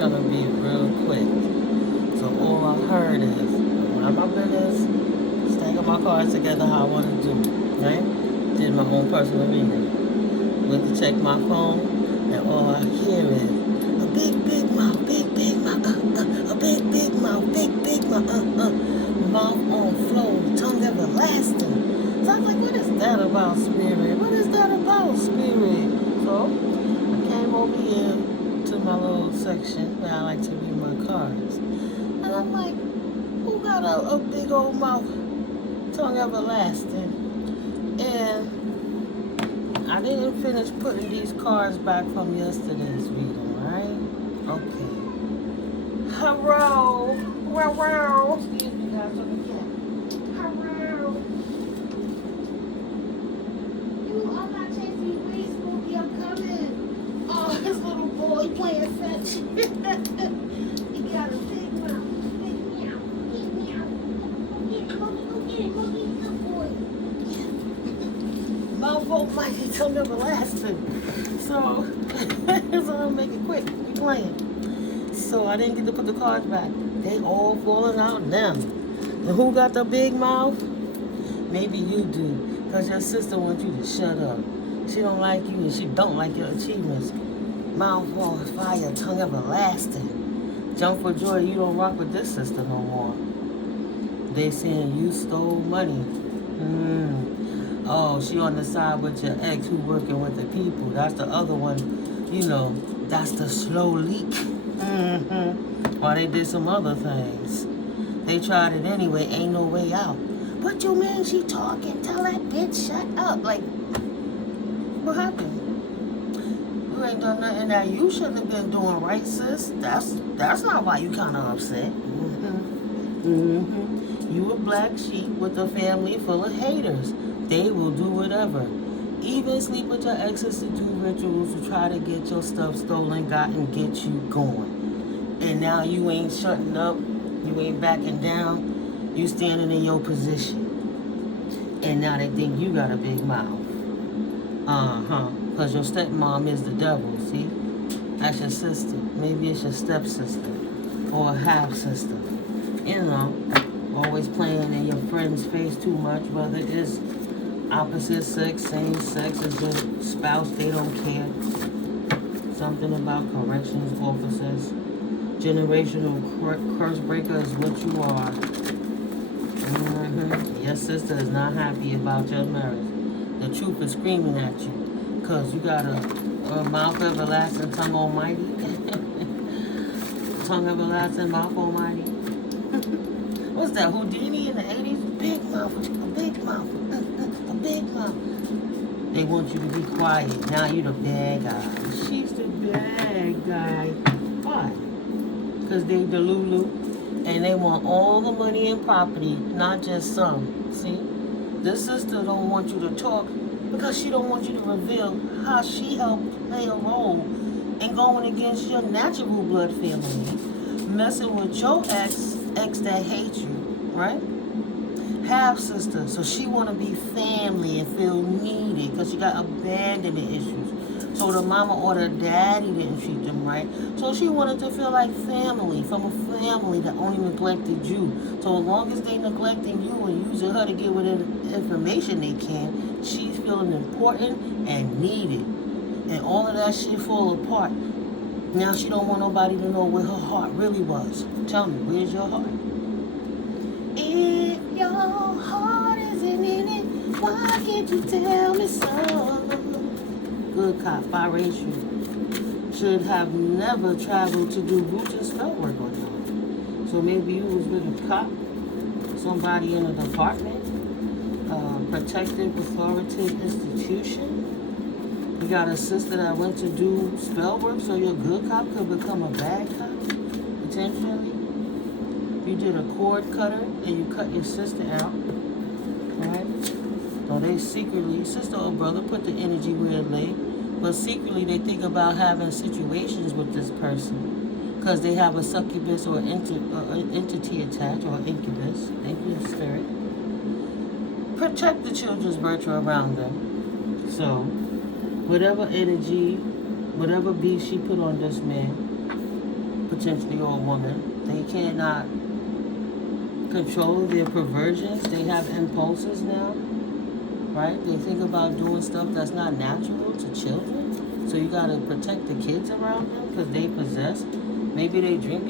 gonna be real quick. So all I heard is, mind my business, stacking my cards together how I want to do, right? Did my own personal reading. Went to check my phone, and all I hear is a big mouth, big mouth, a big mouth, big mouth, mouth on flow, tongue everlasting. So I was like, what is that about, spirit? What is that about, spirit? So I came over here to my little section where I like to read my cards, and I'm like, who got a big old mouth, tongue everlasting? And I didn't finish putting these cards back from yesterday's reading, right? Okay. Hello. Wow. Excuse me, guys, for the cat. Hello. You are not chasing me, Spooky. I'm coming. Oh, his little boy playing fetch. He got a big mouth. Big meow. Big meow. Get it, Monkey. Go get it, Monkey. Good boy. Mouth almighty, tongue everlasting. So I'll make it quick. We playing. So I didn't get to put the cards back. They all falling out now. And who got the big mouth? Maybe you do, because your sister wants you to shut up. She don't like you and she don't like your achievements. Mouth on fire, tongue everlasting. Jump for joy, you don't rock with this sister no more. They saying you stole money. Oh, she on the side with your ex who working with the people. That's the other one, that's the slow leak. Or they did some other things. They tried it anyway, ain't no way out. What you mean she talking? Tell that bitch shut up. Like, what happened? You ain't done nothing that you shouldn't have been doing, right, sis? That's not why you kind of upset. You a black sheep with a family full of haters. They will do whatever. Even sleep with your exes to do rituals to try to get your stuff stolen, got, and get you going. And now you ain't shutting up. You ain't backing down. You standing in your position. And now they think you got a big mouth. Because your stepmom is the devil, see? That's your sister. Maybe it's your stepsister or a half sister. Always playing in your friend's face too much, whether it's opposite sex, same sex, as your spouse, they don't care. Something about corrections officers. Generational curse breaker is what you are. Your sister is not happy about your marriage. The truth is screaming at you. Because you got a mouth everlasting, tongue almighty. Tongue everlasting, mouth almighty. What's that, Houdini in the 80s? Big mouth, a big mouth, a big mouth. They want you to be quiet. Now you the bad guy. She's the bad guy. Why? Because they the Lulu. And they want all the money and property, not just some. See? This sister don't want you to talk because she don't want you to reveal how she helped play a role in going against your natural blood family. Messing with your ex that hates you, right? Half sister, so she want to be family and feel needed because she got abandonment issues. So the mama or the daddy didn't treat them right. So she wanted to feel like family, from a family that only neglected you. So as long as they neglecting you and using her to get whatever information they can, she's feeling important and needed. And all of that shit fall apart. Now she don't want nobody to know where her heart really was. Tell me, where's your heart? If your heart isn't in it, why can't you tell me so? Good cop, biracial. Should have never traveled to do roots and spell work on you. So maybe you was with a cop, somebody in a department, protective, authoritative institution. You got a sister that went to do spell work so your good cop could become a bad cop, potentially. You did a cord cutter and you cut your sister out, right? So they secretly, sister or brother, put the energy where it lay, but secretly they think about having situations with this person because they have a succubus or entity attached, or incubus spirit. Protect the children's virtue around them. So whatever energy, whatever beast she put on this man, potentially, or a woman. They cannot control their perversions. They have impulses now, right? They think about doing stuff that's not natural to children. So you got to protect the kids around them because they possess. Maybe they drink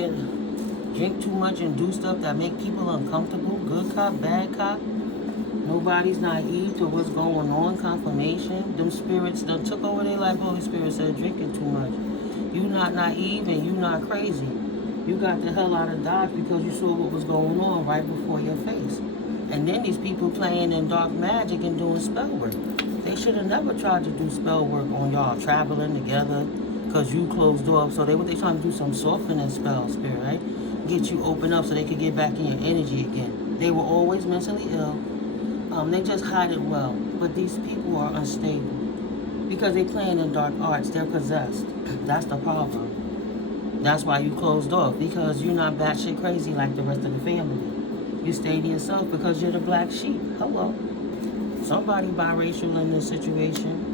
too much and do stuff that make people uncomfortable. Good cop, bad cop. Nobody's naive to what's going on. Confirmation. Them spirits done took over their life. Holy Spirit said drinking too much. You not naive and you not crazy. You got the hell out of Dodge because you saw what was going on right before your face. And then these people playing in dark magic and doing spell work. They should have never tried to do spell work on y'all traveling together because you closed off. So they trying to do some softening spell, spirit, right? Get you open up so they could get back in your energy again. They were always mentally ill. They just hide it well. But these people are unstable because they playing in dark arts. They're possessed. That's the problem. That's why you closed off, because you're not batshit crazy like the rest of the family. You stay to yourself because you're the black sheep. Hello. Somebody biracial in this situation.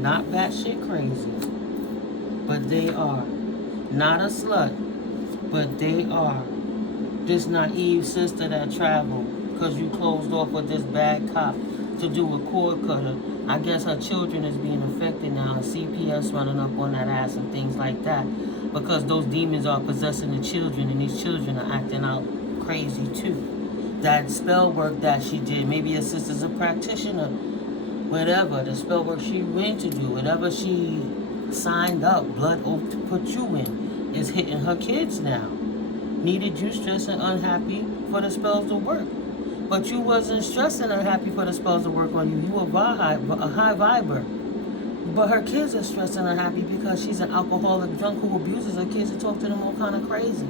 Not batshit crazy. But they are. Not a slut. But they are. This naive sister that traveled because you closed off with this bad cop to do a cord cutter. I guess her children is being affected now, and CPS running up on that ass and things like that, because those demons are possessing the children, and these children are acting out crazy too. That spell work that she did, maybe her sister's a practitioner, whatever, the spell work she went to do, whatever she signed up, blood oath to put you in, is hitting her kids now. Needed you stressed and unhappy for the spells to work. But you wasn't stressing her happy for the spells to work on you. You were a high viber. But her kids are stressing her happy because she's an alcoholic drunk who abuses her kids and talks to them all kind of crazy.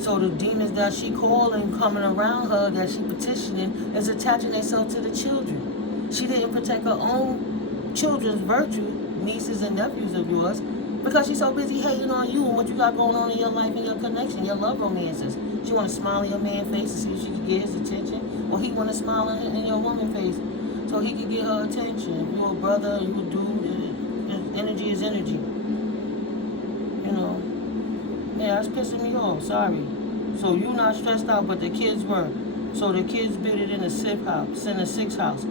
So the demons that she calling, coming around her, that she petitioning, is attaching themselves to the children. She didn't protect her own children's virtue, nieces and nephews of yours, because she's so busy hating on you and what you got going on in your life and your connection, your love romances. She want to smile in your man's face to see if she can get his attention. Or he want to smile in your woman's face so he can get her attention. If you're a brother, you a dude, energy is energy. You know. Yeah, that's pissing me off. Sorry. So you not stressed out, but the kids were. So the kids built it in a sixth house.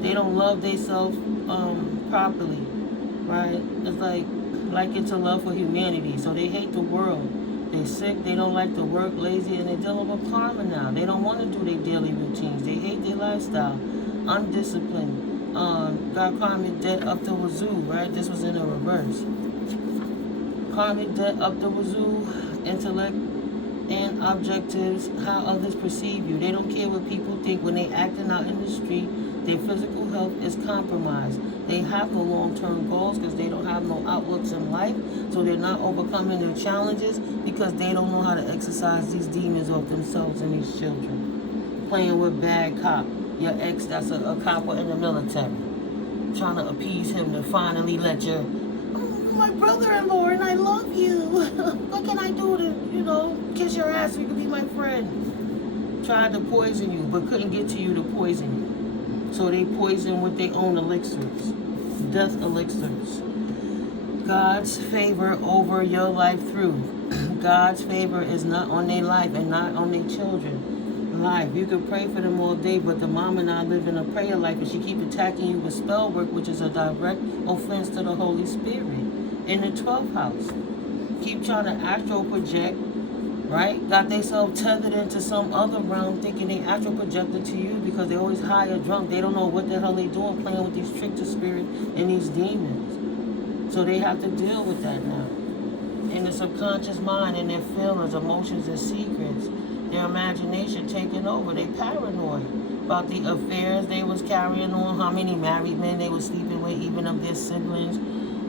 They don't love themselves properly. Right? It's like it's a love for humanity. So they hate the world. They sick, they don't like to work, lazy, and they're dealing with karma now. They don't want to do their daily routines. They hate their lifestyle. Undisciplined. Got karmic debt up the wazoo, right? This was in a reverse. Karmic debt up the wazoo, intellect and objectives, how others perceive you. They don't care what people think when they acting out in the street. Their physical health is compromised. They have no long-term goals because they don't have no outlooks in life. So they're not overcoming their challenges because they don't know how to exercise these demons off themselves and these children. Playing with bad cop. Your ex that's a cop in the military. Trying to appease him to finally let you, my brother-in-law and I love you. What can I do to, kiss your ass so you can be my friend? Tried to poison you but couldn't get to you to poison you. So they poison with their own elixirs, death elixirs. God's favor over your life through. God's favor is not on their life and not on their children. Life. You can pray for them all day, but the mama not living a prayer life, and she keep attacking you with spell work, which is a direct offense to the Holy Spirit. In the 12th house. Keep trying to astral project. Right? Got themselves tethered into some other realm thinking they astral projected to you because they always high or drunk. They don't know what the hell they doing playing with these trickster spirits and these demons. So they have to deal with that now. In the subconscious mind and their feelings, emotions, and secrets. Their imagination taking over. They paranoid about the affairs they was carrying on, how many married men they was sleeping with, even of their siblings.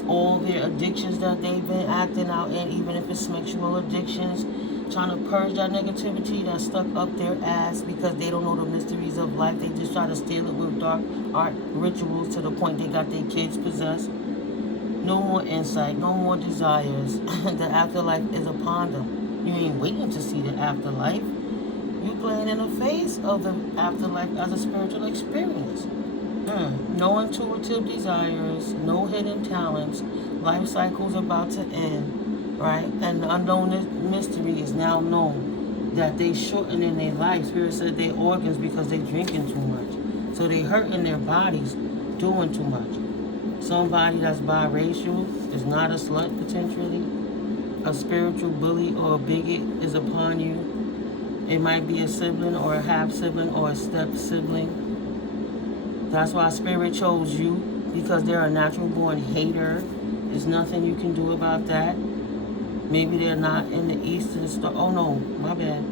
All their addictions that they've been acting out in, even if it's sexual addictions. Trying to purge that negativity that's stuck up their ass because they don't know the mysteries of life. They just try to steal it with dark art rituals to the point they got their kids possessed. No more insight, no more desires. The afterlife is upon them. You ain't waiting to see the afterlife. You playing in the face of the afterlife as a spiritual experience. No intuitive desires, no hidden talents. Life cycle's about to end. right? And the unknown mystery is now known that they shorten in their life. Spirit said their organs because they drinking too much. So they hurting their bodies doing too much. Somebody that's biracial is not a slut potentially. A spiritual bully or a bigot is upon you. It might be a sibling or a half sibling or a step sibling. That's why Spirit chose you, because they're a natural born hater. There's nothing you can do about that. Maybe they're not in the Eastern Star. Oh no, my bad.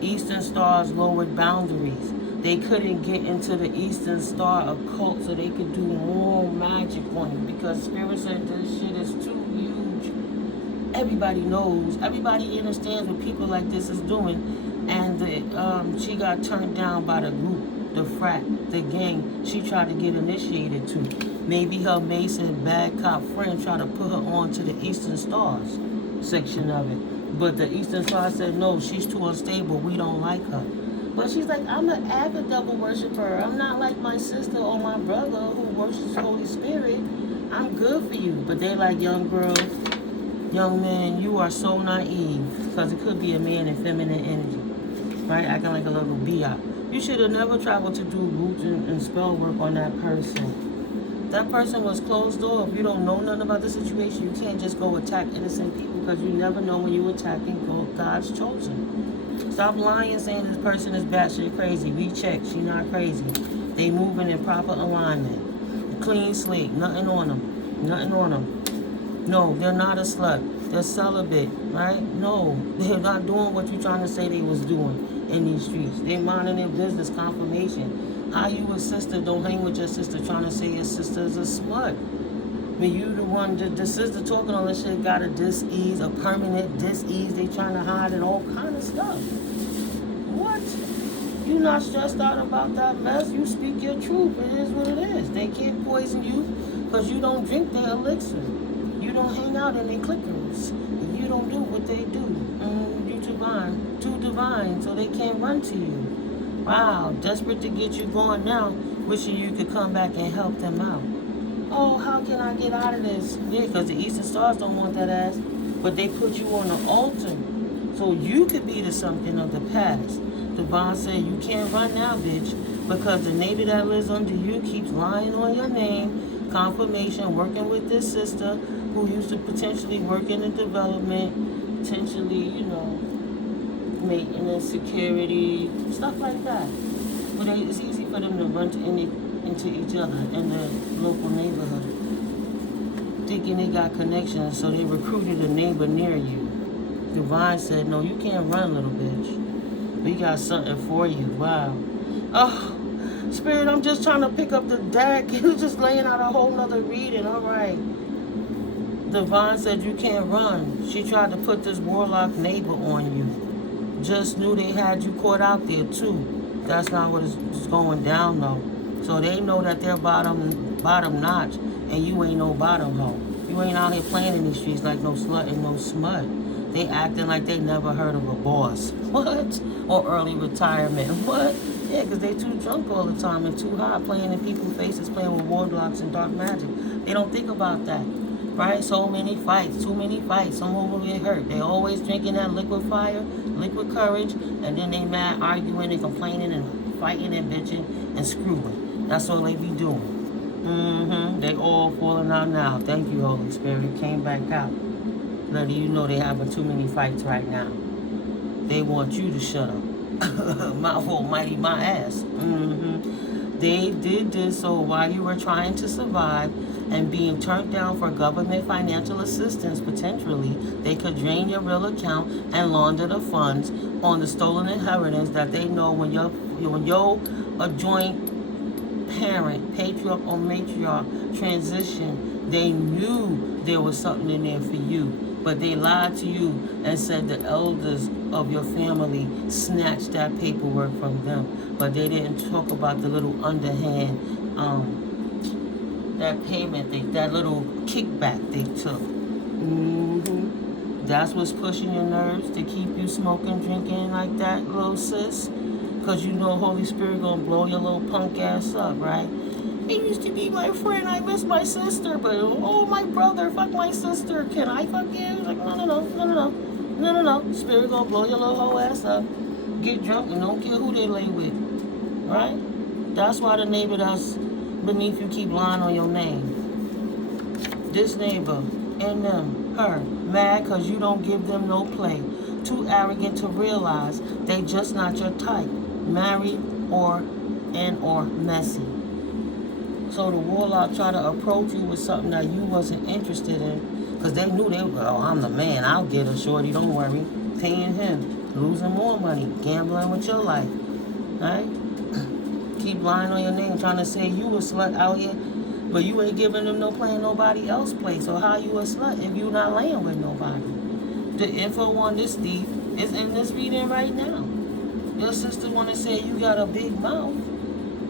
Eastern Star's lowered boundaries. They couldn't get into the Eastern Star occult so they could do more magic on you, because Spirit said this shit is too huge. Everybody knows. Everybody understands what people like this is doing. And she got turned down by the group, the frat, the gang she tried to get initiated to. Maybe her Mason bad cop friend tried to put her on to the Eastern Stars section of it. But the Eastern Star said, no, she's too unstable. We don't like her. But she's like, I'm an avid devil worshiper. I'm not like my sister or my brother who worships the Holy Spirit. I'm good for you. But they like, young girl, young man, you are so naive. Because it could be a man in feminine energy. Right? Acting like a little biatch. You should have never traveled to do roots and spell work on that person. That person was closed door. If you don't know nothing about the situation, you can't just go attack innocent people, because you never know when you're attacking God's chosen. Stop lying saying this person is batshit crazy. We check. She not crazy. They moving in proper alignment. Clean slate. Nothing on them. Nothing on them. No, they're not a slut. They're celibate, right? No, they're not doing what you're trying to say they was doing in these streets. They minding their business. Confirmation. How you a sister don't hang with your sister trying to say your sister is a slut? When you the one, the sister talking all this shit got a dis-ease, a permanent dis-ease. They trying to hide and all kind of stuff. What? You not stressed out about that mess. You speak your truth. It is what it is. They can't poison you because you don't drink their elixir. You don't hang out in their clickers. You don't do what they do. You too divine, so they can't run to you. Wow, desperate to get you going now, wishing you could come back and help them out. Oh, how can I get out of this? Yeah, because the Eastern Stars don't want that ass, but they put you on the altar, so you could be the something of the past. Devon said, you can't run now, bitch, because the neighbor that lives under you keeps lying on your name. Confirmation, working with this sister who used to potentially work in the development, potentially, maintenance, security, stuff like that. But it's easy for them to run into each other in the local neighborhood, thinking they got connections, so they recruited a neighbor near you. Divine said, no, you can't run, little bitch. We got something for you. Wow. Oh, Spirit, I'm just trying to pick up the deck. You just laying out a whole nother reading. All right. Divine said you can't run. She tried to put this warlock neighbor on you. Just knew they had you caught out there too. That's not what is going down though. So they know that they're bottom notch, and you ain't no bottom hoe. You ain't out here playing in these streets like no slut and no smut. They acting like they never heard of a boss. What? Or early retirement. What? Yeah, because they too drunk all the time and too high, playing in people's faces, playing with warlocks and dark magic. They don't think about that. Right? So many fights, too many fights. Someone will get hurt. They always drinking that liquid fire, liquid courage, and then they mad, arguing and complaining and fighting and bitching and screwing. That's all they be doing. They all falling out now. Thank you, Holy Spirit. Came back out. Letting you know they having too many fights right now. They want you to shut up. My almighty, my ass. They did this so while you were trying to survive and being turned down for government financial assistance, potentially, they could drain your real account and launder the funds on the stolen inheritance that they know when you're a joint parent, patriarch or matriarch transition, they knew there was something in there for you. But they lied to you and said the elders of your family snatched that paperwork from them. But they didn't talk about the little underhand, that payment, that little kickback they took. That's what's pushing your nerves to keep you smoking, drinking like that, little sis. Because you know Holy Spirit gonna blow your little punk ass up, right? He used to be my friend. I miss my sister, but oh, my brother, fuck my sister. Can I fuck you? He's like, no. Spirit gonna blow your little whole ass up. Get drunk and don't care who they lay with. Right? That's why the neighbor that's beneath you keep lying on your name. This neighbor and them, her, mad because you don't give them no play. Too arrogant to realize they just not your type. Married or messy. So the warlock try to approach you with something that you wasn't interested in, because they knew I'm the man, I'll get her, shorty, don't worry. Paying him, losing more money, gambling with your life, right? Keep lying on your name, trying to say you a slut out here, but you ain't giving them no play in nobody else play. So how you a slut if you not laying with nobody? The info on this thief is in this reading right now. Your sister want to say you got a big mouth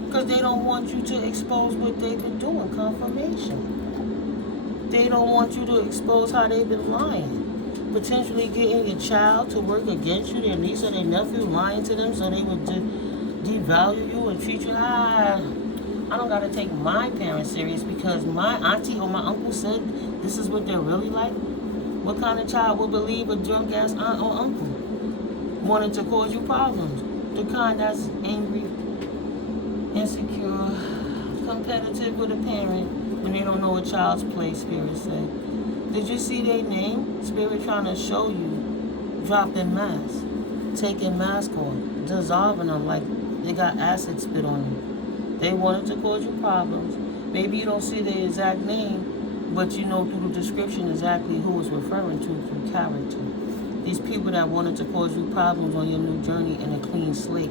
because they don't want you to expose what they've been doing, confirmation. They don't want you to expose how they've been lying. Potentially getting your child to work against you, their niece or their nephew, lying to them so they would devalue you and treat you. I don't got to take my parents serious because my auntie or my uncle said this is what they're really like. What kind of child would believe a drunk ass aunt or uncle wanted to cause you problems? The kind that's angry, insecure, competitive with a parent when they don't know a child's place, Spirit said. Did you see their name? Spirit trying to show you dropped in mask, taking mask off, dissolving them like they got acid spit on them. They wanted to cause you problems. Maybe you don't see the exact name, but you know through the description exactly who it's referring to through character. These people that wanted to cause you problems on your new journey in a clean slate,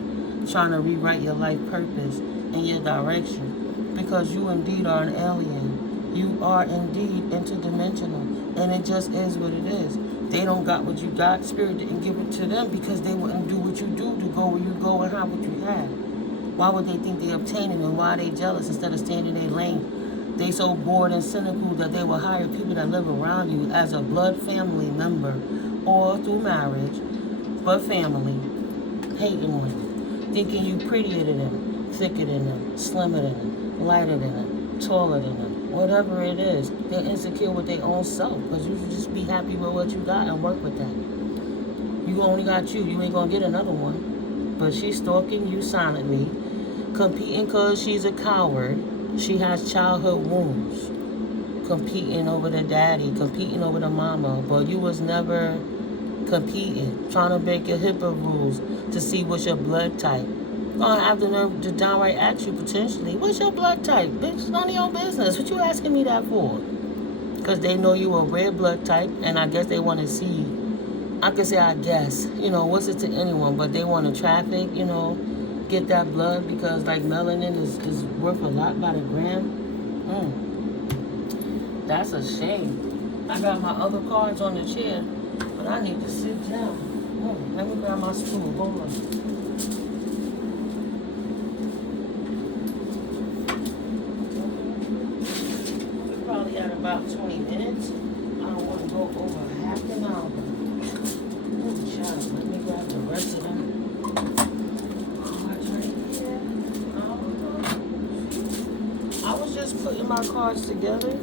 trying to rewrite your life purpose and your direction. Because you indeed are an alien. You are indeed interdimensional. And it just is what it is. They don't got what you got. Spirit didn't give it to them because they wouldn't do what you do to go where you go and have what you have. Why would they think they obtaining and why are they jealous instead of staying in their lane? They so bored and cynical that they will hire people that live around you as a blood family member or through marriage, but family, hating on you, thinking you prettier than them, thicker than them, slimmer than them, lighter than them, taller than them, whatever it is. They're insecure with their own self because you should just be happy with what you got and work with that. You only got you ain't gonna get another one. But she's stalking you silently, competing because she's a coward. She has childhood wounds, competing over the daddy, competing over the mama, but you was never competing, trying to break your HIPAA rules to see what's your blood type. Gonna have the nerve to downright ask you potentially, what's your blood type? Bitch, it's none of your business. What you asking me that for? Because they know you a red blood type, and I guess they want to see, I can say I guess, what's it to anyone, but they want to traffic, get that blood because like melanin is worth a lot by the gram. That's a shame. I got my other cards on the chair, but I need to sit down. Let me grab my stool. Hold on. We're probably at about 20 minutes. I don't want to go over half an hour. Child, let me grab the rest of them. I was just putting my cards together.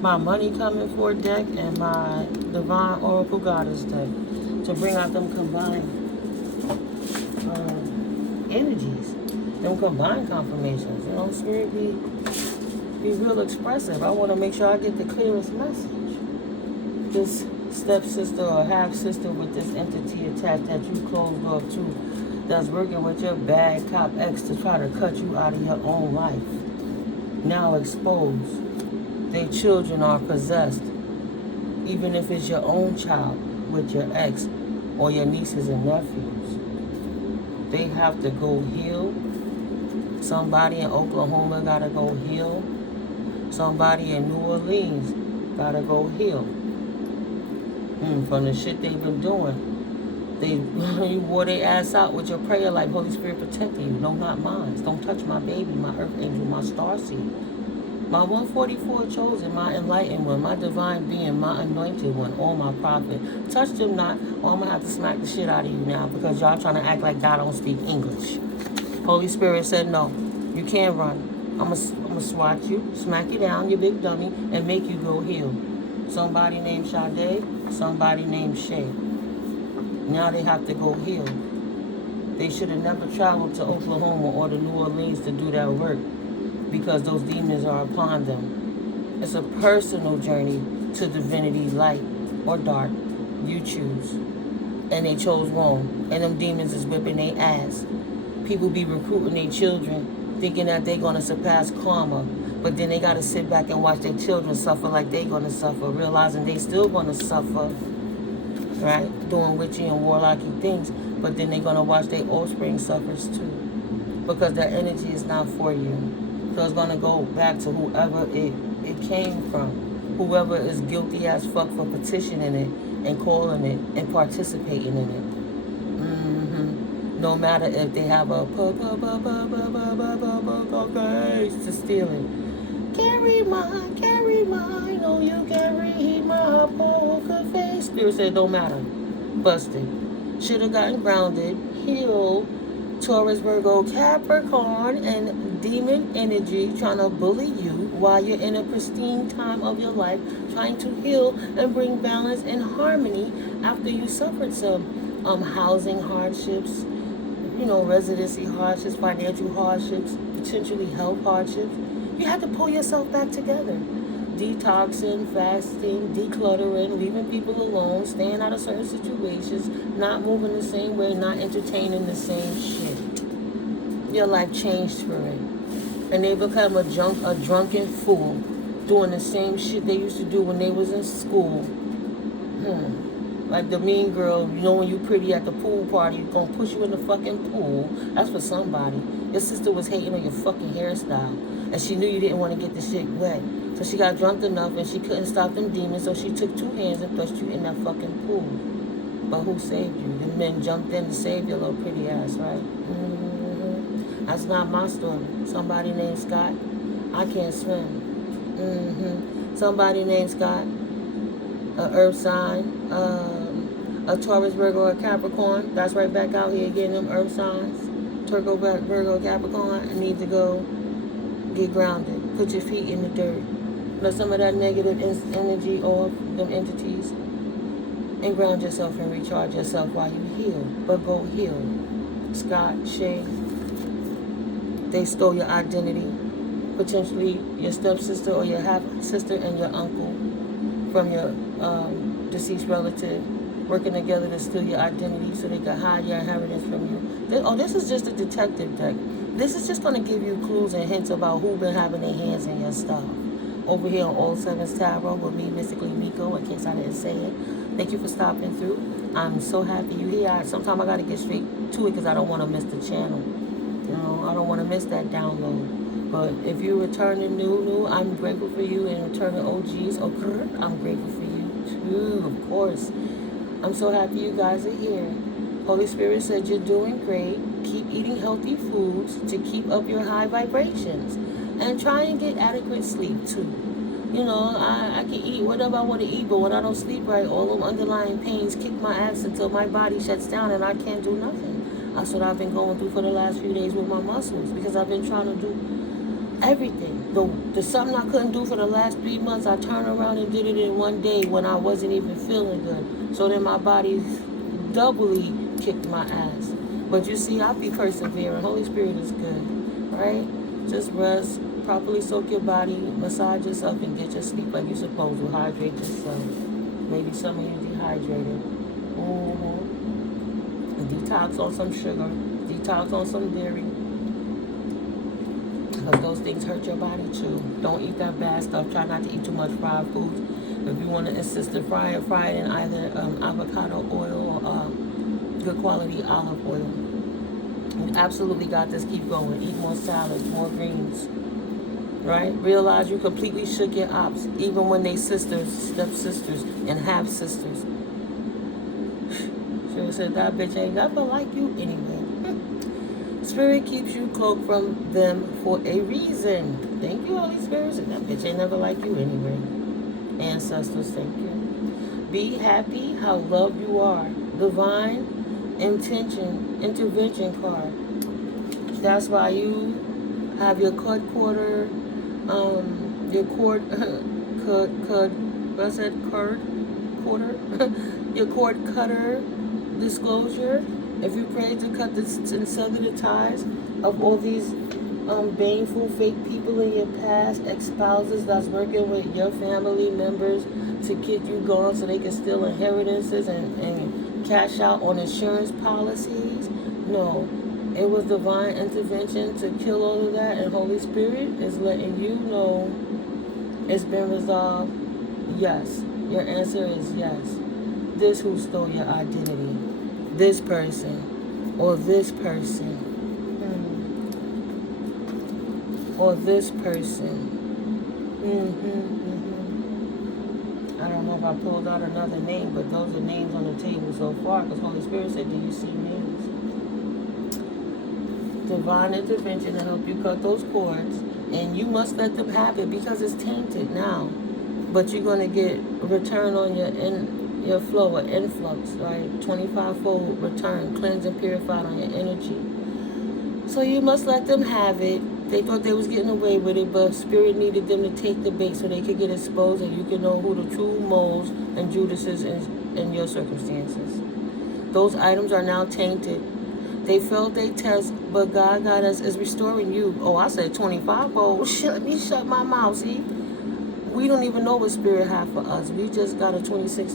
My money coming for deck and my divine oracle goddess deck to bring out them combined energies, them combined confirmations. Spirit be real expressive. I want to make sure I get the clearest message. This stepsister or half sister with this entity attached that you closed off to, that's working with your bad cop ex to try to cut you out of your own life. Now exposed. Their children are possessed. Even if it's your own child with your ex or your nieces and nephews. They have to go heal. Somebody in Oklahoma gotta go heal. Somebody in New Orleans gotta go heal. From the shit they've been doing. You wore their ass out with your prayer life. Holy Spirit protecting you. No, not mine. Don't touch my baby, my earth angel, my starseed. My 144 chosen, my enlightened one, my divine being, my anointed one, or my prophet. Touch them not, or I'm going to have to smack the shit out of you now because y'all trying to act like God don't speak English. Holy Spirit said no. You can't run. I'm gonna swat you, smack you down, you big dummy, and make you go heal. Somebody named Sade, somebody named Shay. Now they have to go heal. They should have never traveled to Oklahoma or to New Orleans to do that work because those demons are upon them. It's a personal journey to divinity, light or dark. You choose. And they chose wrong. And them demons is whipping their ass. People be recruiting their children thinking that they're going to surpass karma. But then they got to sit back and watch their children suffer like they're going to suffer, realizing they still going to suffer, right? Doing witchy and warlocky things. But then they're going to watch their offspring suffers too. Because that energy is not for you. So it's going to go back to whoever it came from. Whoever is guilty as fuck for petitioning it and calling it and participating in it. No matter if they have a case to steal it. Carry mine, oh you carry my poker face. Spirit said don't matter. Busted. Should have gotten grounded, healed. Taurus, Virgo, Capricorn, and demon energy trying to bully you while you're in a pristine time of your life, trying to heal and bring balance and harmony after you suffered some housing hardships, residency hardships, financial hardships, potentially health hardships. You had to pull yourself back together. Detoxing, fasting, decluttering, leaving people alone, staying out of certain situations, not moving the same way, not entertaining the same shit. Your life changed for it. And they become a drunken fool, doing the same shit they used to do when they was in school. Like the mean girl, when you pretty at the pool party, gonna push you in the fucking pool. That's for somebody. Your sister was hating on your fucking hairstyle, and she knew you didn't want to get the shit wet. So she got drunk enough and she couldn't stop them demons, so she took 2 hands and pushed you in that fucking pool. But who saved you? The men jumped in to save your little pretty ass, right? That's not my story. Somebody named Scott. I can't swim. Somebody named Scott. A earth sign. A Taurus, Virgo, or Capricorn. That's right back out here getting them earth signs. Virgo, Capricorn. I need to go get grounded. Put your feet in the dirt. Let some of that negative energy off them entities and ground yourself and recharge yourself while you heal. But go heal. Scott, Shay, they stole your identity. Potentially your stepsister or your half-sister and your uncle from your deceased relative working together to steal your identity so they could hide your inheritance from you. This is just a detective deck. This is just going to give you clues and hints about who been having their hands in your stuff. Over here on All Sevens Tarot with me, Mystically Miko, in case I didn't say it. Thank you for stopping through. I'm so happy you're here. Sometimes I got to get straight to it because I don't want to miss the channel. I don't want to miss that download. But if you're returning new, I'm grateful for you. And returning OGs, I'm grateful for you too, of course. I'm so happy you guys are here. Holy Spirit said you're doing great. Keep eating healthy foods to keep up your high vibrations. And try and get adequate sleep too. I can eat whatever I want to eat, but when I don't sleep right, all them underlying pains kick my ass until my body shuts down and I can't do nothing. That's what I've been going through for the last few days with my muscles because I've been trying to do everything. The something I couldn't do for the last 3 months, I turned around and did it in one day when I wasn't even feeling good. So then my body doubly kicked my ass. But you see, I'll be persevering. Holy Spirit is good, right? Just rest, properly soak your body, massage yourself, and get your sleep like you're supposed to. Hydrate yourself. Maybe some of you dehydrated. Detox on some sugar. Detox on some dairy. Because those things hurt your body too. Don't eat that bad stuff. Try not to eat too much fried foods. If you want to insist to fry it in either avocado oil or good quality olive oil. You absolutely got this. Keep going. Eat more salads, more greens. Right? Realize you completely shook your ops, even when they sisters, stepsisters, and half-sisters. Spirit said that bitch ain't never like you anyway. Spirit keeps you cloaked from them for a reason. Thank you, Holy Spirit. Said that bitch ain't never like you anyway. Ancestors, thank you. Be happy how loved you are. Divine intervention card. That's why you have your cut quarter, your cord, what's that, quarter, your cord cutter disclosure. If you pray to cut and sever the ties of all these baneful fake people in your past, ex-spouses that's working with your family members to get you gone so they can steal inheritances and cash out on insurance policies. No, it was divine intervention to kill all of that, and Holy Spirit is letting you know it's been resolved. Yes, your answer is yes. This who stole your identity, this person, or this person, or this person. I don't know if I pulled out another name, but those are names on the table so far, because Holy Spirit said, do you see names? Divine intervention to help you cut those cords, and you must let them have it because it's tainted now. But you're going to get return on your flow or influx, right? 25-fold return, cleansed and purified on your energy. So you must let them have it. They thought they was getting away with it, but Spirit needed them to take the bait so they could get exposed and you can know who the true moles and Judases in your circumstances. Those items are now tainted. They failed their test, but God got us, is restoring you. Oh, I said 25-fold. Let me shut my mouth, see? We don't even know what Spirit has for us. We just got a 26,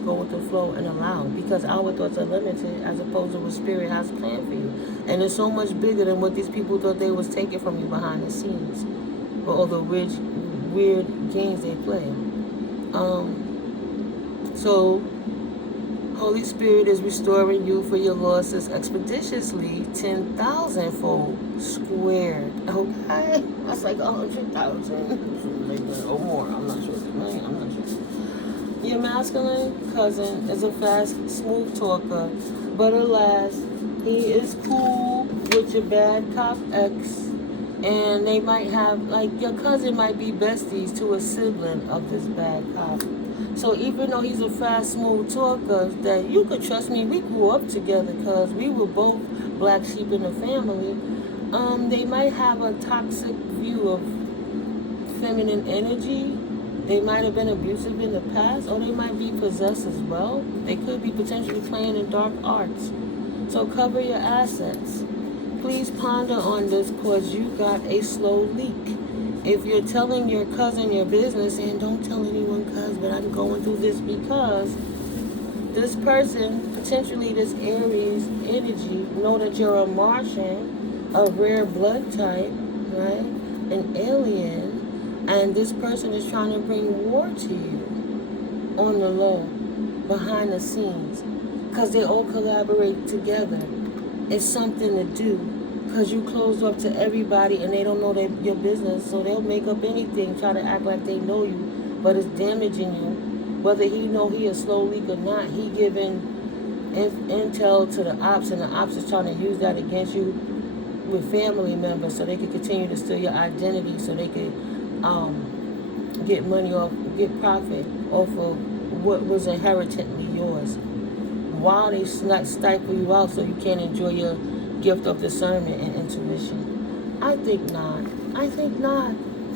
go with the flow and allow, because our thoughts are limited as opposed to what Spirit has planned for you. And it's so much bigger than what these people thought they was taking from you behind the scenes, for all the weird games they play. So Holy Spirit is restoring you for your losses expeditiously, 10,000-fold squared. Okay, that's like 100,000 or more. I'm not sure. I'm not sure. Your masculine cousin is a fast, smooth talker, but alas, he is cool with your bad cop ex, and they might have, like, your cousin might be besties to a sibling of this bad cop. So even though he's a fast, smooth talker, that you could trust me, we grew up together because we were both black sheep in the family. They might have a toxic view of feminine energy. They might have been abusive in the past, or they might be possessed as well. They could be potentially playing in dark arts. So cover your assets. Please ponder on this, because you got a slow leak. If you're telling your cousin your business, and don't tell anyone, cuz, but I'm going through this because this person, potentially this Aries energy, know that you're a Martian, a rare blood type, right? An alien, and this person is trying to bring war to you on the low, behind the scenes, because they all collaborate together. It's something to do. Because you closed up to everybody and they don't know your business, so they'll make up anything, try to act like they know you, but it's damaging you. Whether he know he is slow leak or not, he giving intel to the ops, and the ops is trying to use that against you with family members so they can continue to steal your identity, so they could get money off, get profit off of what was inherently yours, while they stifle you out so you can't enjoy your gift of discernment and intuition. I think not.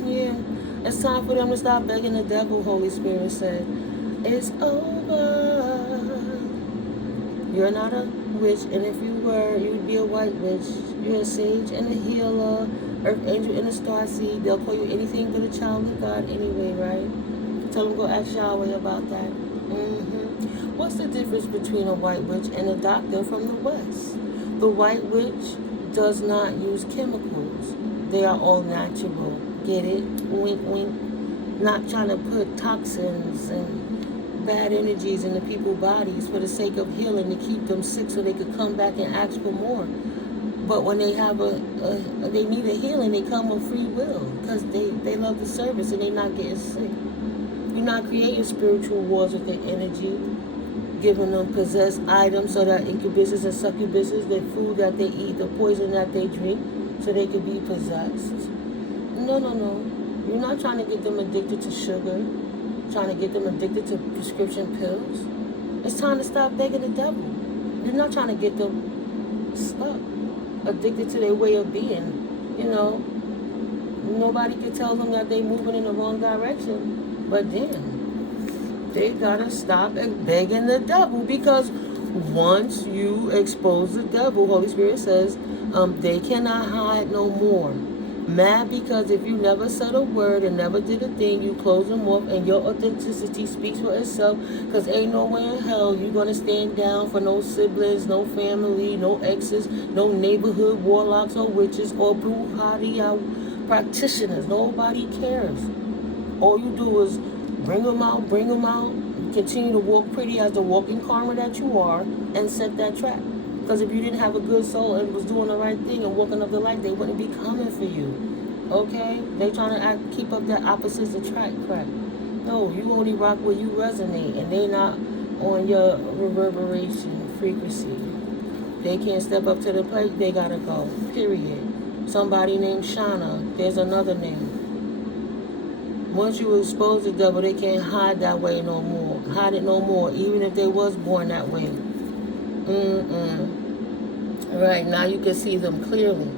Yeah. It's time for them to stop begging the devil, Holy Spirit said. It's over. You're not a witch, and if you were, you'd be a white witch. You're a sage and a healer, earth angel and a star seed. They'll call you anything but a child of God anyway, right? Tell them go ask Yahweh about that. What's the difference between a white witch and a doctor from the West? The white witch does not use chemicals. They are all natural. Get it? Wink, wink. Not trying to put toxins and bad energies into people's bodies for the sake of healing, to keep them sick so they could come back and ask for more. But when they have they need a healing, they come with free will because they love the service and they're not getting sick. You're not creating spiritual wars with their energy, giving them possessed items so that incubuses and succubuses, the food that they eat, the poison that they drink, so they could be possessed. No. You're not trying to get them addicted to sugar, trying to get them addicted to prescription pills. It's time to stop begging the devil. You're not trying to get them stuck, addicted to their way of being, Nobody can tell them that they moving in the wrong direction. But then they gotta stop begging the devil, because once you expose the devil, Holy Spirit says, they cannot hide no more. Mad because if you never said a word and never did a thing, you close them off, and your authenticity speaks for itself, because ain't no way in hell you going to stand down for no siblings, no family, no exes, no neighborhood warlocks or witches or brujeria practitioners. Nobody cares. All you do is bring them out, continue to walk pretty as the walking karma that you are, and set that trap. Because if you didn't have a good soul and was doing the right thing and walking up the light, they wouldn't be coming for you. Okay? They trying to keep up that opposites attract crap. No, you only rock where you resonate, and they not on your reverberation frequency. They can't step up to the plate, they gotta go. Period. Somebody named Shauna, there's another name. Once you expose the devil, they can't hide that way no more. Hide it no more, even if they was born that way. Right, now you can see them clearly.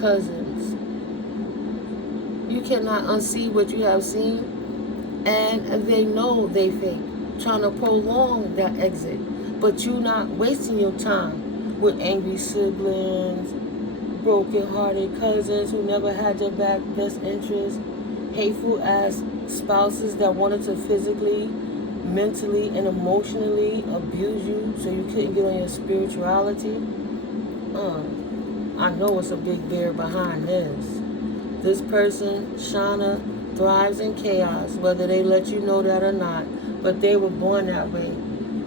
Cousins. You cannot unsee what you have seen. And they know they fake. Trying to prolong that exit. But you not wasting your time with angry siblings, broken-hearted cousins who never had your best interest, hateful ass spouses that wanted to physically, mentally, and emotionally abuse you so you couldn't get on your spirituality. I know it's a big bear behind this. This person, Shauna, thrives in chaos, whether they let you know that or not, but they were born that way.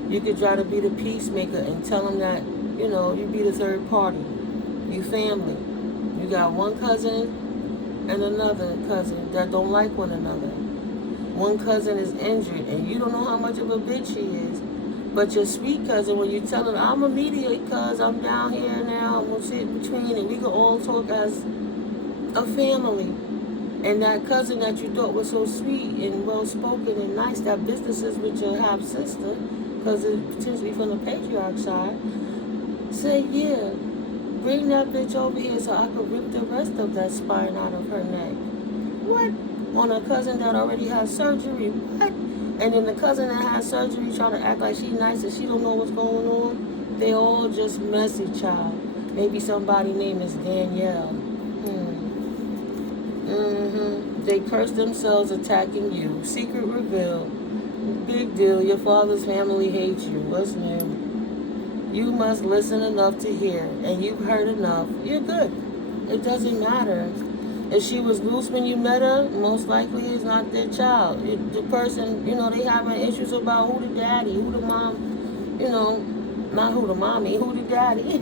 You could try to be the peacemaker and tell them that, you be the third party. You family. You got one cousin and another cousin that don't like one another. One cousin is injured and you don't know how much of a bitch she is. But your sweet cousin, when you tell her, I'm a mediator because I'm down here now, I'm going to sit in between and we can all talk as a family. And that cousin that you thought was so sweet and well-spoken and nice, that businesses with your half-sister, because it's potentially from the patriarch side, say, yeah, bring that bitch over here so I could rip the rest of that spine out of her neck. What? On a cousin that already has surgery? What? And then the cousin that has surgery trying to act like she's nice and she don't know what's going on? They all just messy, child. Maybe somebody named is Danielle. They curse themselves attacking you. Secret revealed. Big deal. Your father's family hates you. What's new? You must listen enough to hear, and you've heard enough. You're good. It doesn't matter. If she was loose when you met her, most likely it's not their child. The person, they having issues about who the daddy, who the mom, not who the mommy, who the daddy.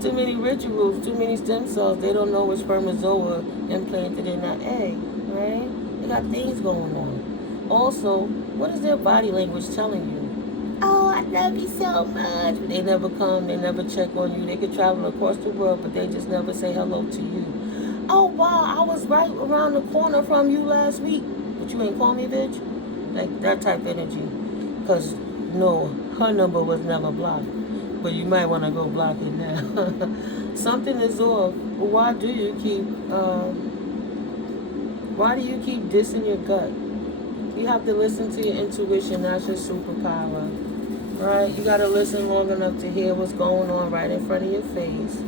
Too many rituals, too many stem cells. They don't know what spermatozoa implanted in that egg, right? They got things going on. Also, what is their body language telling you? Oh, I love you so much. They never come, they never check on you. They could travel across the world, but they just never say hello to you. Oh, wow, I was right around the corner from you last week, but you ain't call me, bitch? Like that type of energy. Because, no, her number was never blocked. But you might want to go block it now. Something is off. Why do you keep dissing your gut? You have to listen to your intuition. That's your superpower. Right? You got to listen long enough to hear what's going on right in front of your face.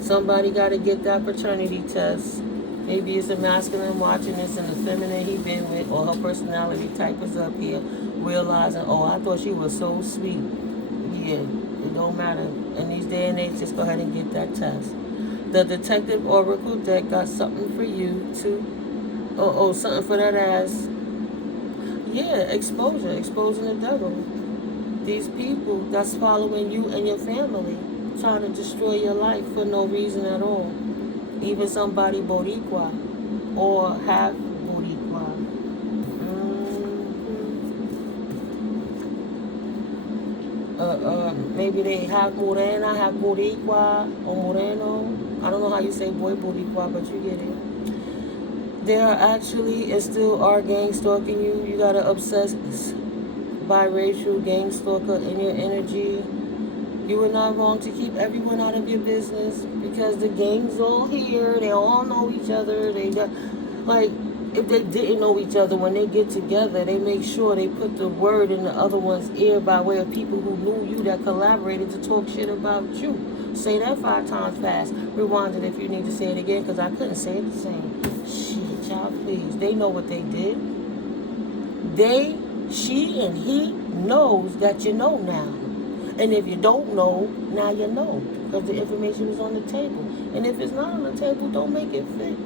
Somebody got to get that paternity test. Maybe it's a masculine watching this and the feminine he been with, or her personality type is up here, realizing, oh, I thought she was so sweet. Yeah, it don't matter. In these day and age, just go ahead and get that test. The Detective Oracle deck got something for you too. Oh, something for that ass. Yeah, exposing the devil. These people that's following you and your family, trying to destroy your life for no reason at all. Even somebody Boricua or half Boricua. Maybe they have Morena, have Boricua or Moreno. I don't know how you say boy Boricua, but you get it. There are actually and still are gang stalking you. You got to obsess biracial gang stalker in your energy. You were not wrong to keep everyone out of your business because the gang's all here. They all know each other. Like, if they didn't know each other, when they get together, they make sure they put the word in the other one's ear by way of people who knew you that collaborated to talk shit about you. Say that 5 times fast. Rewind it if you need to say it again, because I couldn't say it the same. Shit, y'all, please. They know what they did. She, and he knows that you know now. And if you don't know, now you know. Because the information is on the table. And if it's not on the table, don't make it fit.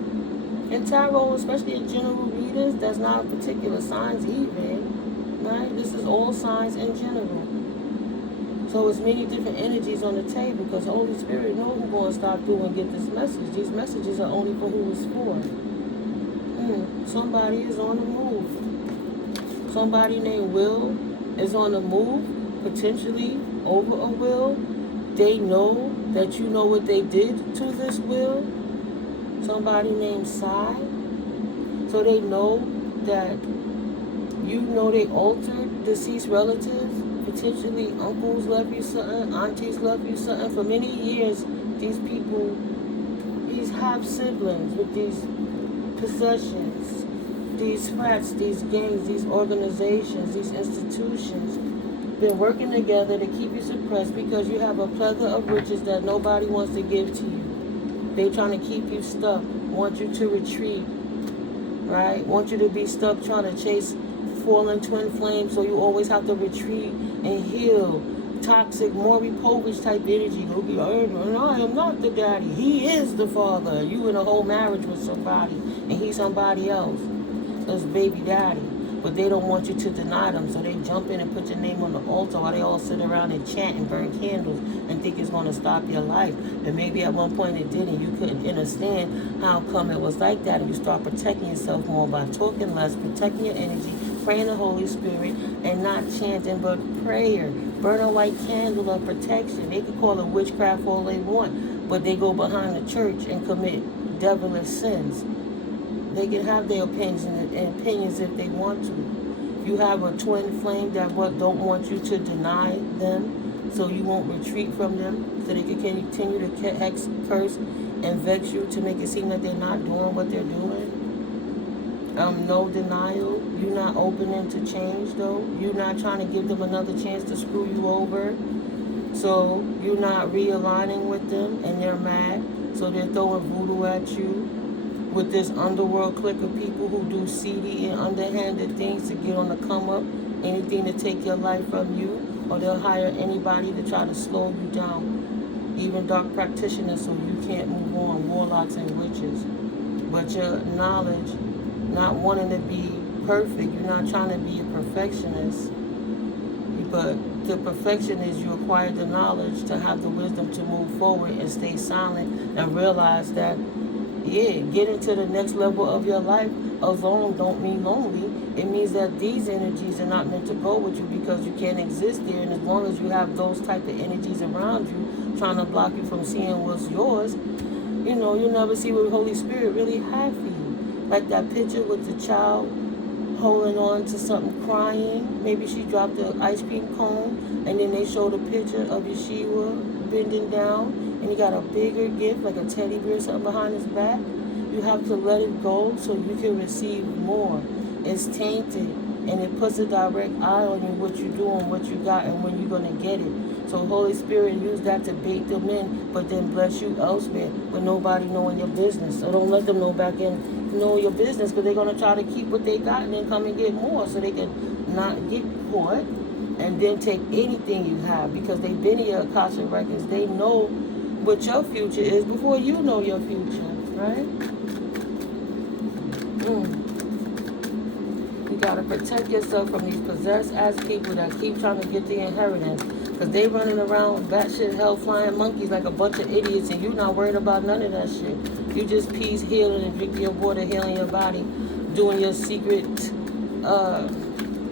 In tarot, especially in general readers, that's not a particular signs even. Right? This is all signs in general. So it's many different energies on the table because the Holy Spirit knows who's going to stop through and get this message. These messages are only for who it's for. Somebody is on the move. Somebody named Will is on the move, potentially over a will. They know that you know what they did to this will. Somebody named Sai. So they know that you know they altered deceased relatives. Potentially uncles left you something, aunties left you something. For many years, these people, these half siblings with these possessions, these frats, these gangs, these organizations, these institutions, been working together to keep you suppressed because you have a plethora of riches that nobody wants to give to you. They trying to keep you stuck, want you to retreat, right? Want you to be stuck trying to chase fallen twin flames, so you always have to retreat and heal. Toxic, Maury Povich type energy. I am not the daddy. He is the father. You in a whole marriage with somebody, and he's somebody else. That's baby daddy. But they don't want you to deny them, so they jump in and put your name on the altar while they all sit around and chant and burn candles and think it's going to stop your life. And maybe at one point it didn't. You couldn't understand how come it was like that, and you start protecting yourself more by talking less, protecting your energy, praying the Holy Spirit, and not chanting, but prayer. Burn a white candle of protection. They can call it witchcraft all they want, but they go behind the church and commit devilish sins. They can have their opinions if they want to. You have a twin flame that don't want you to deny them, so you won't retreat from them, so they can continue to hex, curse, and vex you to make it seem like they're not doing what they're doing. No denial. You're not opening to change, though. You're not trying to give them another chance to screw you over. So you're not realigning with them, and they're mad. So they're throwing voodoo at you with this underworld clique of people who do seedy and underhanded things to get on the come up. Anything to take your life from you, or they'll hire anybody to try to slow you down. Even dark practitioners, so you can't move on. Warlocks and witches. But your knowledge, not wanting to be perfect, you're not trying to be a perfectionist, but the perfection is you acquire the knowledge to have the wisdom to move forward and stay silent and realize that, getting to the next level of your life alone don't mean lonely. It means that these energies are not meant to go with you because you can't exist there, and as long as you have those type of energies around you trying to block you from seeing what's yours, you'll never see what the Holy Spirit really has for you. Like that picture with the child holding on to something, crying. Maybe she dropped the ice cream cone, and then they showed a picture of Yeshua bending down, and he got a bigger gift, like a teddy bear or something behind his back. You have to let it go so you can receive more. It's tainted, and it puts a direct eye on you, what you're doing, what you got, and when you're going to get it. So Holy Spirit use that to bait them in, but then bless you elsewhere with nobody knowing your business. So don't let them know your business, because they're going to try to keep what they got and then come and get more so they can not get caught and then take anything you have, because they've been in your Akasha records. They know what your future is before you know your future, right? You got to protect yourself from these possessed-ass people that keep trying to get the inheritance, because they running around batshit hell-flying monkeys like a bunch of idiots, and you're not worried about none of that shit. You just peace healing and drinking your water, healing your body, doing your secret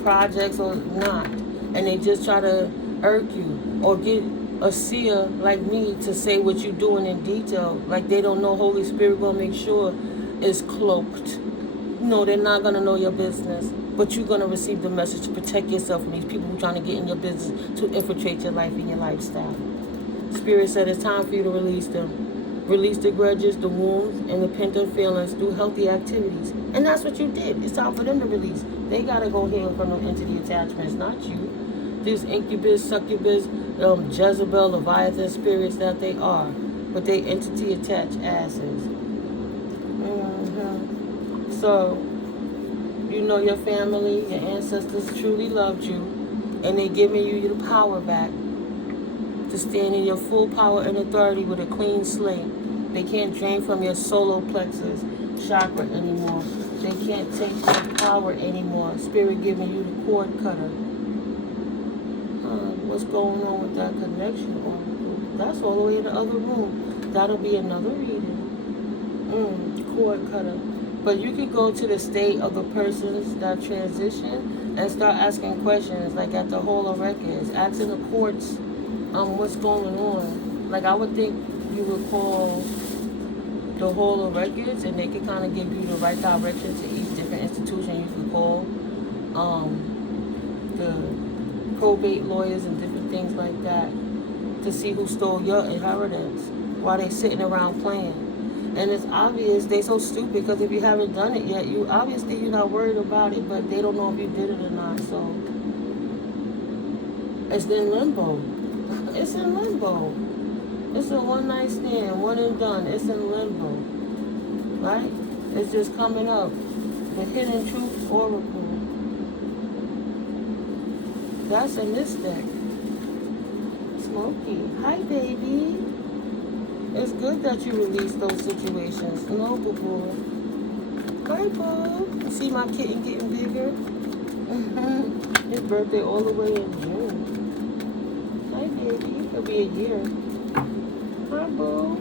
projects or not. And they just try to irk you or get a seer like me to say what you're doing in detail. Like they don't know Holy Spirit gonna make sure it's cloaked. No, they're not gonna know your business. But you're gonna receive the message to protect yourself from these people who are trying to get in your business to infiltrate your life and your lifestyle. Spirit said it's time for you to release them. Release the grudges, the wounds, and the pent-up feelings through healthy activities. And that's what you did. It's time for them to release. They got to go heal from them entity attachments, not you. These incubus, succubus, Jezebel, Leviathan spirits that they are. But they entity attached asses. So, you know your family, your ancestors truly loved you. And they giving you the power back to stand in your full power and authority with a clean slate. They can't drain from your solar plexus chakra anymore. They can't take your power anymore. Spirit giving you the cord cutter. What's going on with that connection? That's all the way in the other room. That'll be another reading. Cord cutter. But you could go to the state of the persons that transition and start asking questions, like at the Hall of Records, asking the courts what's going on. Like I would think you would call the Hall of Records and they could kind of give you the right direction to each different institution. You could call the probate lawyers and different things like that to see who stole your inheritance while they sitting around playing. And it's obvious they so stupid because if you haven't done it yet, you're not worried about it, but they don't know if you did it or not. So it's in limbo. It's in limbo. It's a one night stand, one and done. It's in limbo, right? It's just coming up. The hidden truth oracle. That's in this deck. Smokey. Hi, baby. It's good that you released those situations. No, boo-boo. Hi, boo. You see my kitten getting bigger? His birthday all the way in June. Hi, baby. It'll be a year. Hi, boo.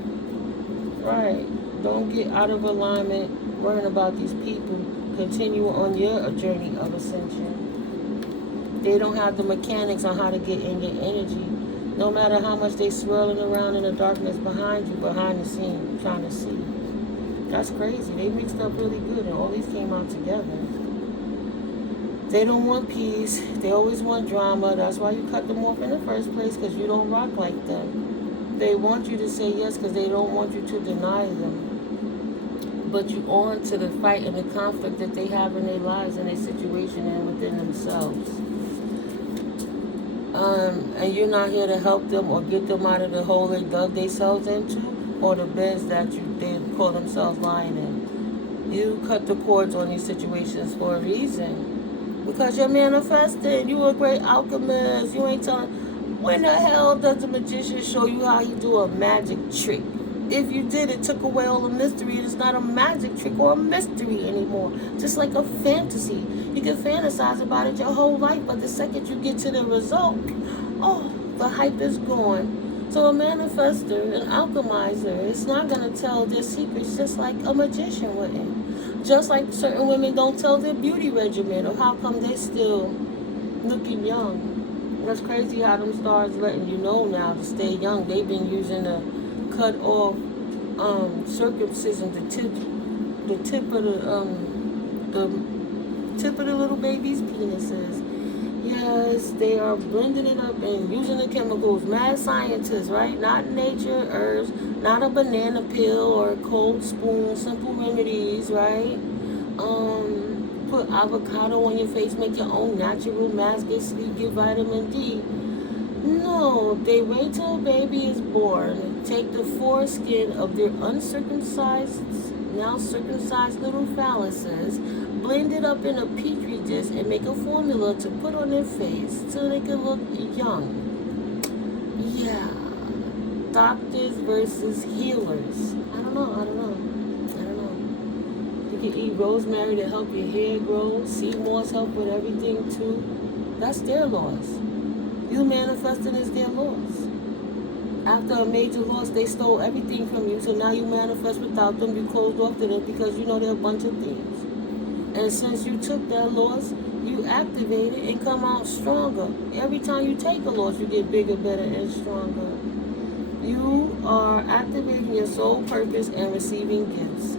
Right. Don't get out of alignment worrying about these people. Continue on your journey of ascension. They don't have the mechanics on how to get in your energy. No matter how much they swirling around in the darkness behind you, behind the scene, trying to see. That's crazy. They mixed up really good and all these came out together. They don't want peace. They always want drama. That's why you cut them off in the first place, because you don't rock like them. They want you to say yes because they don't want you to deny them. But you on to the fight and the conflict that they have in their lives and their situation and within themselves. And you're not here to help them or get them out of the hole they dug themselves into or the beds that they call themselves lying in. You cut the cords on these situations for a reason. Because you're manifesting. You're a great alchemist. You ain't telling. When the hell does the magician show you how he do a magic trick? If you did, it took away all the mystery. It's not a magic trick or a mystery anymore. Just like a fantasy. You can fantasize about it your whole life, but the second you get to the result, the hype is gone. So a manifester, an alchemizer, is not going to tell their secrets just like a magician wouldn't. Just like certain women don't tell their beauty regimen or how come they still looking young. That's crazy how them stars letting you know now to stay young. They've been using the cut off circumcision, the tip of the little baby's penises. Yes, they are blending it up and using the chemicals. Mad scientists, right? Not nature, herbs, not a banana pill or a cold spoon, simple remedies, right? Put avocado on your face, make your own natural mask, get sleep, get vitamin D. No, they wait till a baby is born, take the foreskin of their uncircumcised, now circumcised little phalluses, blend it up in a petri dish and make a formula to put on their face so they can look young. Yeah. Doctors versus healers. I don't know. You can eat rosemary to help your hair grow. Sea moss help with everything too. That's their laws. You manifesting is their laws. After a major loss, they stole everything from you, so now you manifest without them. You closed off to them because you know they're a bunch of thieves. And since you took that loss, you activate it and come out stronger. Every time you take a loss, you get bigger, better, and stronger. You are activating your soul purpose and receiving gifts.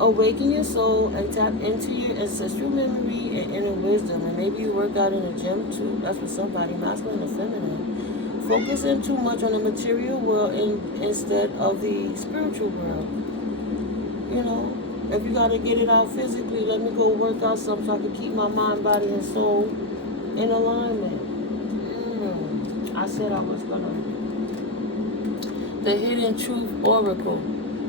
Awaken your soul and tap into your ancestral memory and inner wisdom. And maybe you work out in a gym too. That's for somebody, masculine or feminine. focusing too much on the material world instead of the spiritual world. You know, if you got to get it out physically, let me go work out something so I can keep my mind, body, and soul in alignment. I said I was going to. The Hidden Truth Oracle.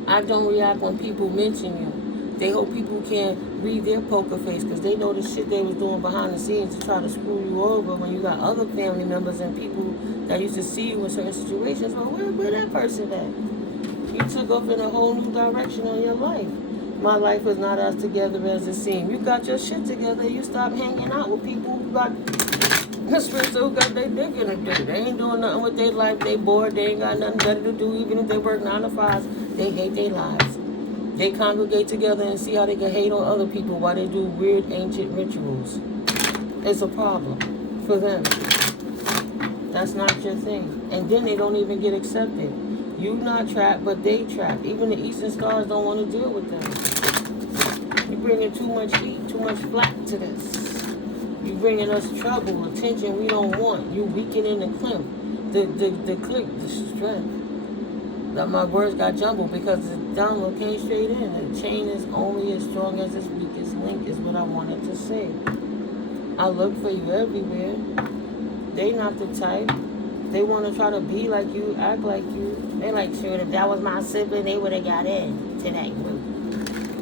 I don't react when people mention you. They hope people can't read their poker face because they know the shit they was doing behind the scenes to try to screw you over when you got other family members and people that used to see you in certain situations. Well, where that person at? You took off in a whole new direction in your life. My life was not as together as it seemed. You got your shit together. You stopped hanging out with people who got spirits who got their dick in the dick. They ain't doing nothing with their life. They bored. They ain't got nothing better to do. Even if they work 9 to 5, they hate their lives. They congregate together and see how they can hate on other people while they do weird ancient rituals. It's a problem for them. That's not your thing. And then they don't even get accepted. You not trapped, but they trapped. Even the Eastern Stars don't want to deal with them. You're bringing too much heat, too much flack to this. You're bringing us trouble, attention we don't want. You weakening the clip, the strength. That my words got jumbled because the download came straight in. The chain is only as strong as its weakest link is what I wanted to say. I look for you everywhere. They not the type. They want to try to be like you, act like you. They like, sure, if that was my sibling, they would have got in to that group.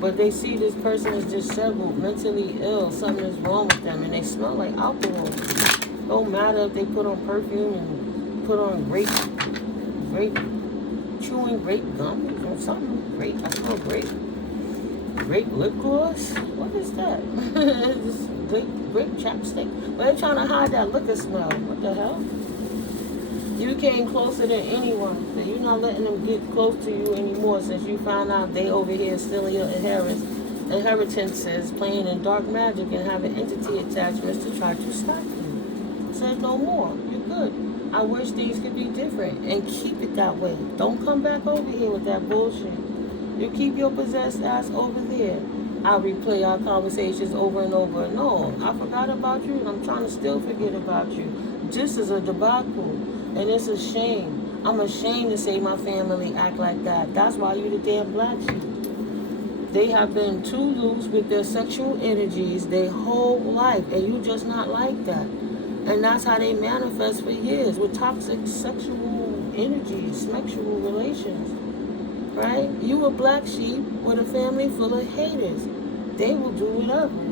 But they see this person is disheveled, mentally ill, something is wrong with them, and they smell like alcohol. Don't matter if they put on perfume and put on chewing grape gum or something. Grape, I smell grape lip gloss. What is that? Just grape chapstick. But they're trying to hide that liquor smell. What the hell? You came closer than anyone. So you're not letting them get close to you anymore since you found out they over here stealing your inheritances, playing in dark magic and having entity attachments to try to stop you. Said no more. You're good. I wish things could be different and keep it that way. Don't come back over here with that bullshit. You keep your possessed ass over there. I replay our conversations over and over. No, I forgot about you and I'm trying to still forget about you. This is a debacle. And it's a shame. I'm ashamed to say my family act like that. That's why you the damn black sheep. They have been too loose with their sexual energies their whole life. And you just not like that. And that's how they manifest for years. With toxic sexual energies, sexual relations. Right? You a black sheep with a family full of haters. They will do whatever.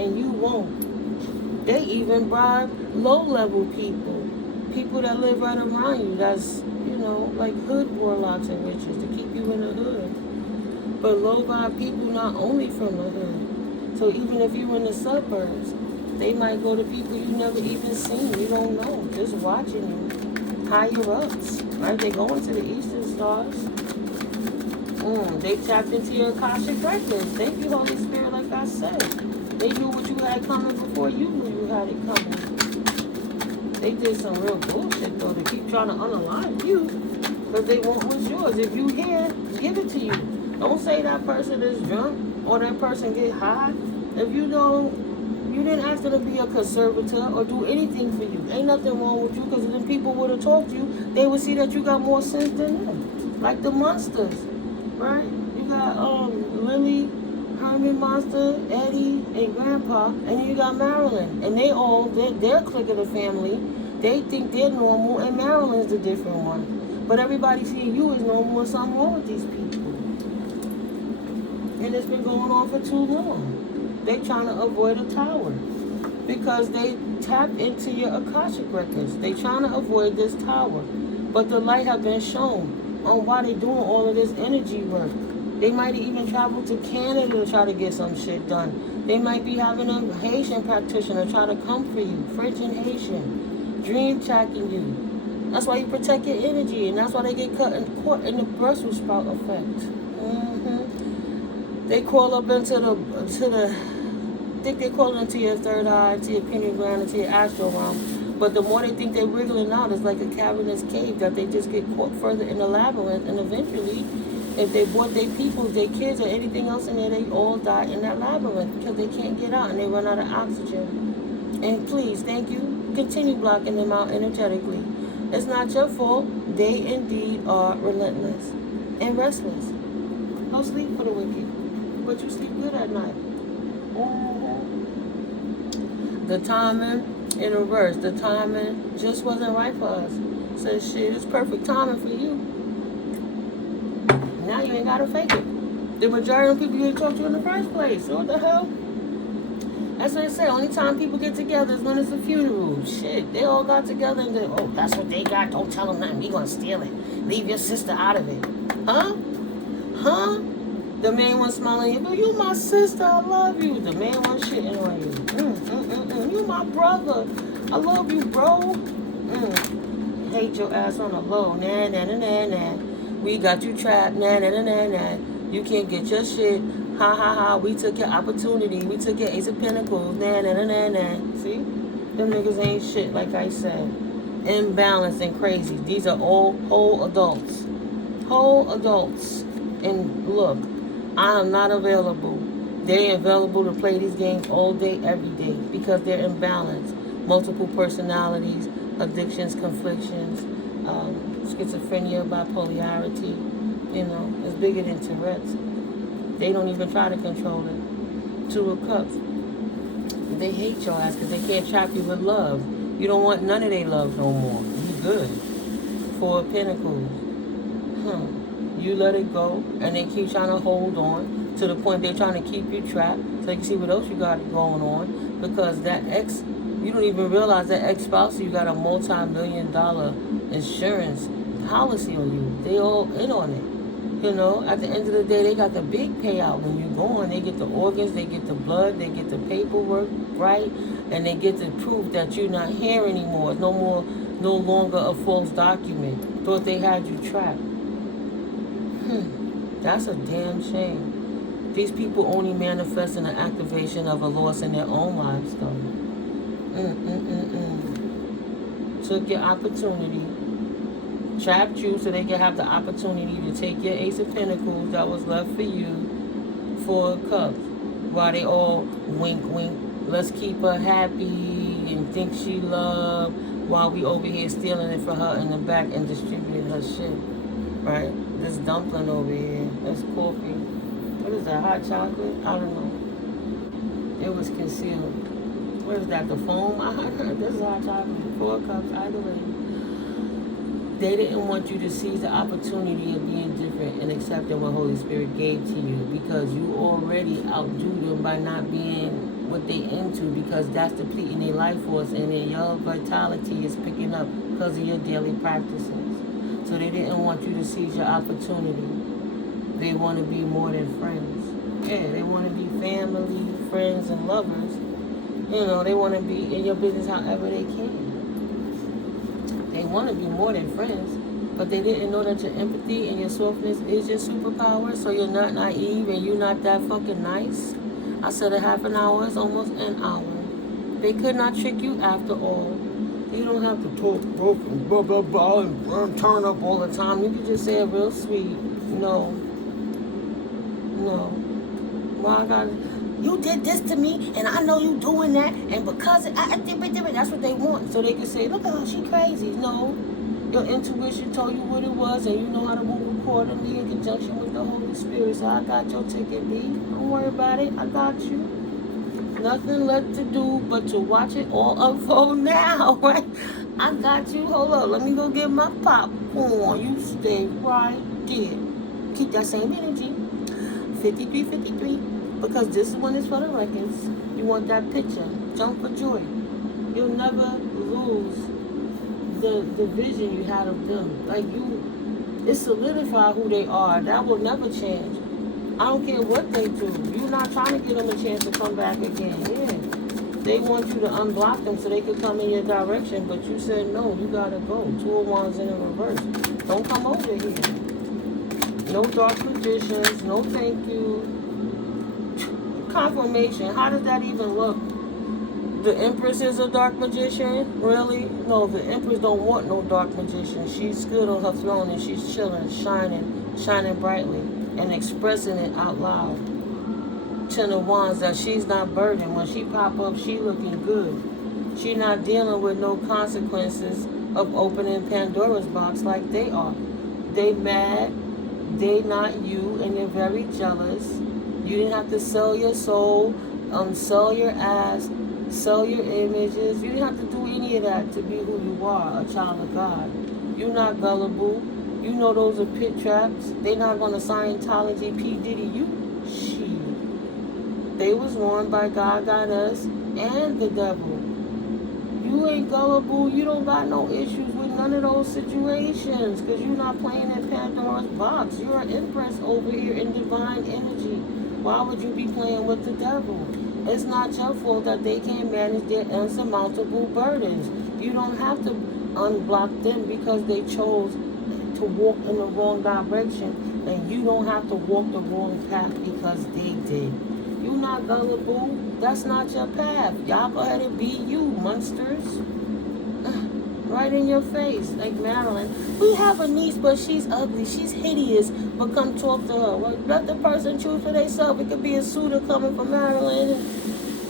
And you won't. They even bribe low-level people. People that live right around you, that's, you know, like hood warlocks and witches to keep you in the hood. But low-vibe people not only from the hood. So even if you're in the suburbs, they might go to people you never even seen. You don't know. Just watching you. Higher ups. Right? They go into the Eastern Stars. They tapped into your Akashic records. Thank you, Holy Spirit, like I said. They knew what you had coming before you knew you had it coming. They did some real bullshit, though, to keep trying to unalive you. Because they want what's yours. If you here, give it to you. Don't say that person is drunk or that person get high. If you don't, you didn't ask them to be a conservator or do anything for you. Ain't nothing wrong with you because if them people would have talked to you, they would see that you got more sense than them. Like the monsters, right? You got Lily, Herman Monster, Eddie, and Grandpa, and then you got Marilyn. And they all, they're clique of the family. They think they're normal, and Marilyn's the different one. But everybody seeing you as normal and something wrong with these people. And it's been going on for too long. They trying to avoid a tower because they tap into your Akashic records. They trying to avoid this tower. But the light have been shown on why they doing all of this energy work. They might even travel to Canada to try to get some shit done. They might be having a Haitian practitioner try to come for you. French and Haitian. Dream tracking you. That's why you protect your energy. And that's why they get caught in the Brussels sprout effect. They crawl up into they crawl into your third eye, to your pineal gland, into your astral realm. But the more they think they're wriggling out, it's like a cavernous cave that they just get caught further in the labyrinth. And eventually, if they brought their people, their kids, or anything else in there, they all die in that labyrinth because they can't get out and they run out of oxygen. And please, thank you, continue blocking them out energetically. It's not your fault. They indeed are relentless and restless. No sleep for the wicked, but you sleep good at night. The timing in reverse. The timing just wasn't right for us. Says shit, it's perfect timing for you. Now you ain't gotta fake it. The majority of people didn't talk to you in the first place. So what the hell? That's what they say. Only time people get together is when it's a funeral. Shit, they all got together and then, oh, that's what they got. Don't tell them nothing. We gonna steal it. Leave your sister out of it. Huh? Huh? The main one smiling. You my sister. I love you. The main one shitting on you. You my brother. I love you, bro. Hate your ass on the low. Nah, nah, nah, nah, nah. We got you trapped. Nah, nah, nah, nah, nah. You can't get your shit. Ha, ha, ha. We took your opportunity. We took your Ace of Pentacles. Nah, nah, nah, nah, nah. See? Them niggas ain't shit, like I said. Imbalanced and crazy. These are all whole adults. Whole adults. And look, I am not available. They're available to play these games all day, every day, because they're imbalanced. Multiple personalities, addictions, conflictions, schizophrenia, bipolarity. You know, it's bigger than Tourette's. They don't even try to control it. Two of Cups. They hate your ass because they can't trap you with love. You don't want none of their love no more. You good. Four of Pentacles. You let it go, and they keep trying to hold on to the point they're trying to keep you trapped so you can see what else you got going on. Because that ex, you don't even realize that ex-spouse, you got a multi-million-dollar insurance policy on you. They all in on it. You know, at the end of the day, they got the big payout when you go on. They get the organs, they get the blood, they get the paperwork, right? And they get the proof that you're not here anymore. It's no longer a false document. Thought they had you trapped. That's a damn shame. These people only manifest in the activation of a loss in their own lives, though. Took your opportunity, trapped you so they can have the opportunity to take your Ace of Pentacles that was left for you, Four of Cups, while they all wink, wink. Let's keep her happy and think she loved, while we over here stealing it for her in the back and distributing her shit, right? This dumpling over here, that's coffee. What is that, hot chocolate? I don't know. It was concealed. What is that, the foam? This is hot chocolate. Four Cups, either way. They didn't want you to seize the opportunity of being different and accepting what Holy Spirit gave to you, because you already outdo them by not being what they into, because that's depleting their life force, and then your vitality is picking up because of your daily practices. So they didn't want you to seize your opportunity. They want to be more than friends. Yeah, they want to be family, friends, and lovers. You know, they want to be in your business however they can. They want to be more than friends, but they didn't know that your empathy and your softness is your superpower, so you're not naive and you're not that fucking nice. I said a half an hour is almost an hour. They could not trick you after all. You don't have to talk broken, blah, blah, blah, and turn up all the time. You can just say it real sweet. No. Why I got you did this to me, and I know you doing that, and because I did it, that's what they want. So they can say, look at her, she crazy. No. Your intuition told you what it was, and you know how to move accordingly in conjunction with the Holy Spirit. So I got your ticket, B. Don't worry about it. I got you. Nothing left to do but to watch it all unfold now, right? I got you. Hold up. Let me go get my popcorn. You stay right there. Keep that same energy. 5353. Because this one is for the records. You want that picture. Jump for joy. You'll never lose the vision you had of them. Like it solidified who they are. That will never change. I don't care what they do. You're not trying to give them a chance to come back again. Yeah. They want you to unblock them so they could come in your direction, but you said no, you gotta go. Two of Wands in the reverse. Don't come over here. No dark magicians, no thank you. Confirmation. How does that even look? The Empress is a dark magician? Really? No, the Empress don't want no dark magician. She's good on her throne and she's chilling, shining brightly and expressing it out loud. Ten of Wands, that she's not burdened. When she pop up, she looking good. She not dealing with no consequences of opening Pandora's box like they are. They mad, they not you, and they're very jealous. You didn't have to sell your soul, sell your ass, sell your images. You didn't have to do any of that to be who you are, a child of God. You're not gullible. You know those are pit traps. They not gonna Scientology P. Diddy you. Shit. They was warned by God, got us, and the devil. You ain't gullible. You don't got no issues with none of those situations because you're not playing in Pandora's box. You're an empress over here in divine energy. Why would you be playing with the devil? It's not your fault that they can't manage their insurmountable burdens. You don't have to unblock them because they chose to walk in the wrong direction, and you don't have to walk the wrong path because they did. You're not gullible. That's not your path. Y'all go ahead and be you, monsters. Right in your face, like Marilyn. We have a niece, but she's ugly. She's hideous. But come talk to her. Well, let the person choose for themselves. It could be a suitor coming from Maryland,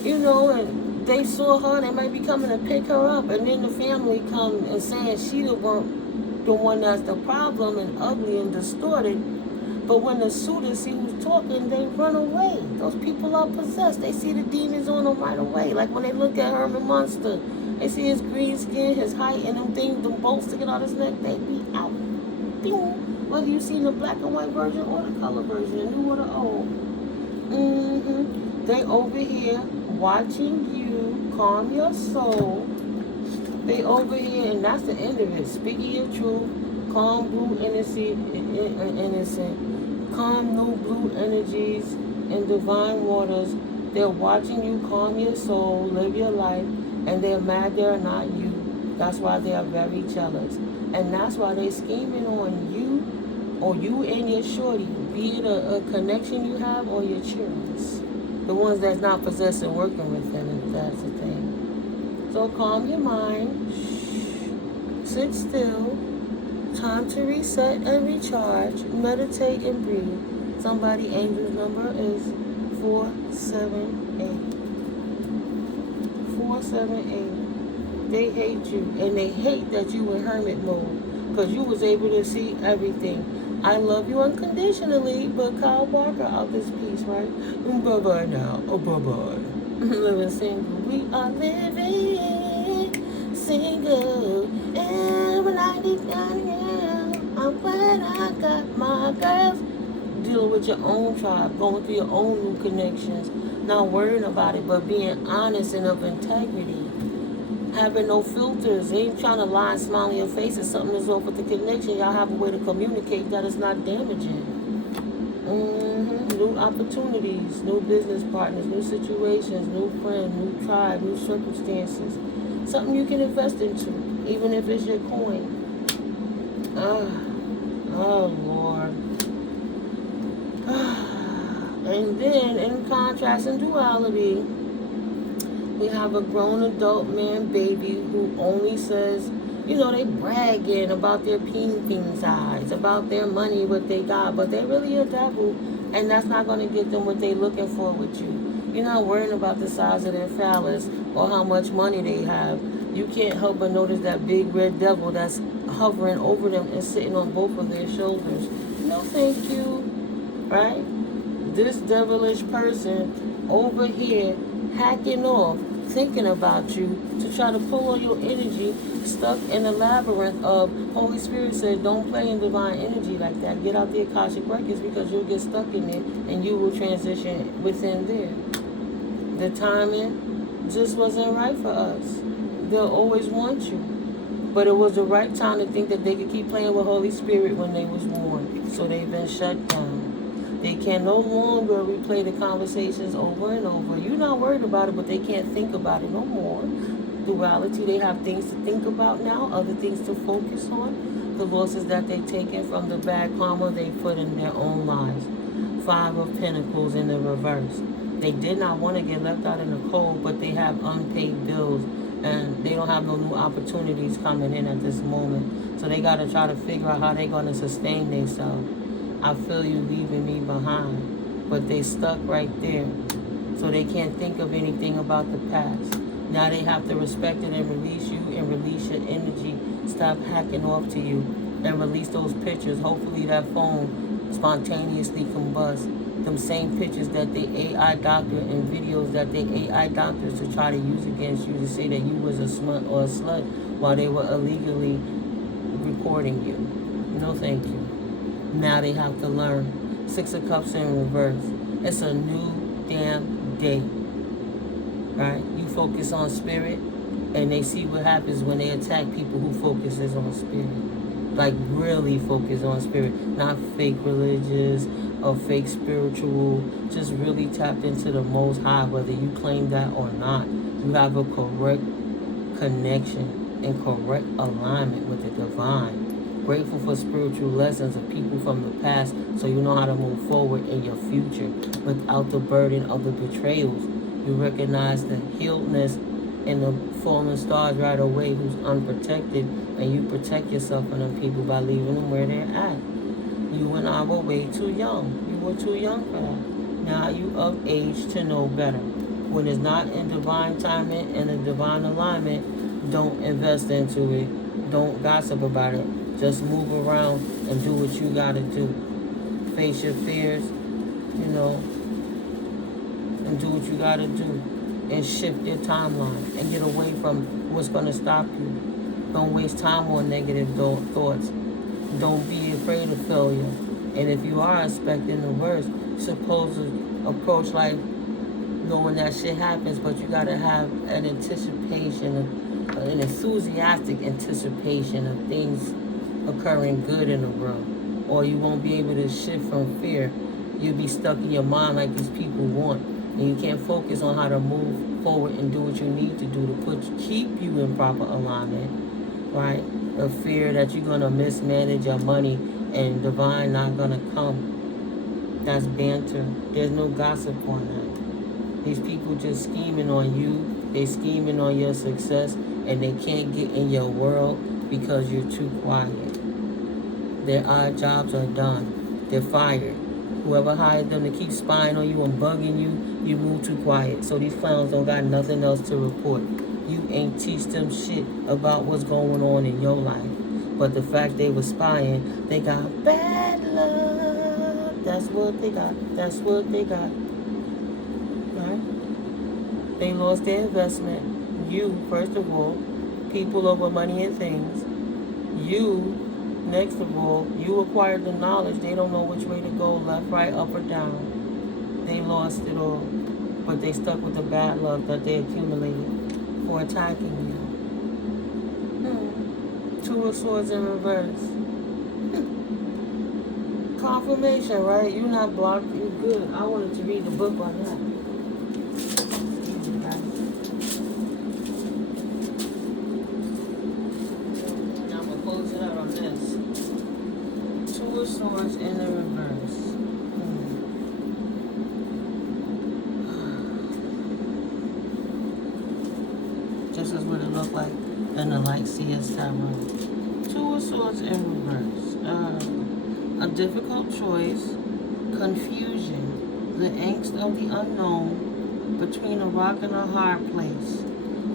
you know, and they saw her. They might be coming to pick her up, and then the family come and saying she the one that's the problem and ugly and distorted. But when the suitors see who's talking, they run away. Those people are possessed. They see the demons on them right away. Like when they look at Herman Munster, they see his green skin, his height, and them things, them bolts sticking out his neck, they be out. Boom. Whether you seen the black and white version or the color version, the new or the old. They over here watching you calm your soul. They over here, and that's the end of it. Speaking your truth, calm blue innocent, calm new blue energies in divine waters. They're watching you calm your soul, live your life, and they're mad they're not you. That's why they are very jealous. And that's why they're scheming on you or you and your shorty, be it a connection you have or your children. The ones that's not possessed and working with them, if that's the thing. So calm your mind, sit still, time to reset and recharge, meditate and breathe. Somebody angel's number is 478. 478. They hate you, and they hate that you in hermit mode because you was able to see everything. I love you unconditionally, but Kyle Barker out this piece, right? Bye-bye now. Oh, bye-bye. Living single. We are living single. Every night I'm glad I got my girls. Dealing with your own tribe, going through your own new connections, not worrying about it, but being honest and of integrity. Having no filters. They ain't trying to lie and smile in your face if something is off with the connection. Y'all have a way to communicate that is not damaging. New opportunities, new business partners, new situations, new friends, new tribe, new circumstances. Something you can invest into, even if it's your coin. Oh, Lord. And then, in contrast and duality, we have a grown adult man baby who only says, you know, they bragging about their ping size, about their money, what they got, but they really a devil, and that's not going to get them what they looking for with you. You're not worrying about the size of their phallus or how much money they have. You can't help but notice that big red devil that's hovering over them and sitting on both of their shoulders. No, thank you. Right? This devilish person over here hacking off, thinking about you to try to pull on your energy, stuck in a labyrinth of Holy Spirit said, don't play in divine energy like that. Get out the Akashic Records because you'll get stuck in it and you will transition within there. The timing just wasn't right for us. They'll always want you. But it was the right time to think that they could keep playing with Holy Spirit when they was born. So they've been shut down. They can no longer replay the conversations over and over. You're not worried about it, but they can't think about it no more. Duality, they have things to think about now, other things to focus on. The losses that they've taken from the bad karma they put in their own lives. 5 of Pentacles in the reverse. They did not want to get left out in the cold, but they have unpaid bills. And they don't have no new opportunities coming in at this moment. So they got to try to figure out how they're going to sustain themselves. I feel you leaving me behind. But they stuck right there. So they can't think of anything about the past. Now they have to respect it and release you and release your energy stop hacking off to you and release those pictures. Hopefully that phone spontaneously combusts. Them same pictures that the AI doctor and videos that the AI doctors to try to use against you to say that you was a smut or a slut while they were illegally recording you. No thank you. Now they have to learn. 6 of Cups in reverse. It's a new damn day. Right? You focus on spirit and they see what happens when they attack people who focuses on spirit. Like really focus on spirit. Not fake religious or fake spiritual. Just really tapped into the Most High, whether you claim that or not. You have a correct connection and correct alignment with the divine. Grateful for spiritual lessons of people from the past so you know how to move forward in your future without the burden of the betrayals. You recognize the healedness and the fallen stars right away who's unprotected, and you protect yourself from them people by leaving them where they're at. You and I were way too young. You were too young for that. Now you of age to know better. When it's not in divine timing and a divine alignment, don't invest into it. Don't gossip about it. Just move around and do what you gotta do. Face your fears, you know, and do what you gotta do. And shift your timeline and get away from what's gonna stop you. Don't waste time on negative thoughts. Don't be afraid of failure. And if you are expecting the worst, supposed to approach life knowing that shit happens, but you gotta have an anticipation, an enthusiastic anticipation of things occurring good in the world. Or you won't be able to shift from fear. You'll be stuck in your mind like these people want. And you can't focus on how to move forward and do what you need to do to keep you in proper alignment, right? The fear that you're going to mismanage your money and divine not going to come. That's banter. There's no gossip on that. These people just scheming on you. They scheming on your success, and they can't get in your world because you're too quiet. Their odd jobs are done. They're fired. Whoever hired them to keep spying on you and bugging you, you move too quiet. So these clowns don't got nothing else to report. You ain't teach them shit about what's going on in your life. But the fact they were spying, they got bad luck. That's what they got. That's what they got. Right? They lost their investment. You, first of all, people over money and things. You, next of all, you acquired the knowledge. They don't know which way to go, left, right, up, or down. They lost it all. But they stuck with the bad luck that they accumulated for attacking you. 2 of Swords in reverse. Confirmation, right? You're not blocked. You're good. I wanted to read the book on that. I'm going to close it out on this. 2 of Swords in the reverse. This is what it looked like in the Light Seers Tarot. 2 of Swords in reverse. A difficult choice, confusion, the angst of the unknown, between a rock and a hard place,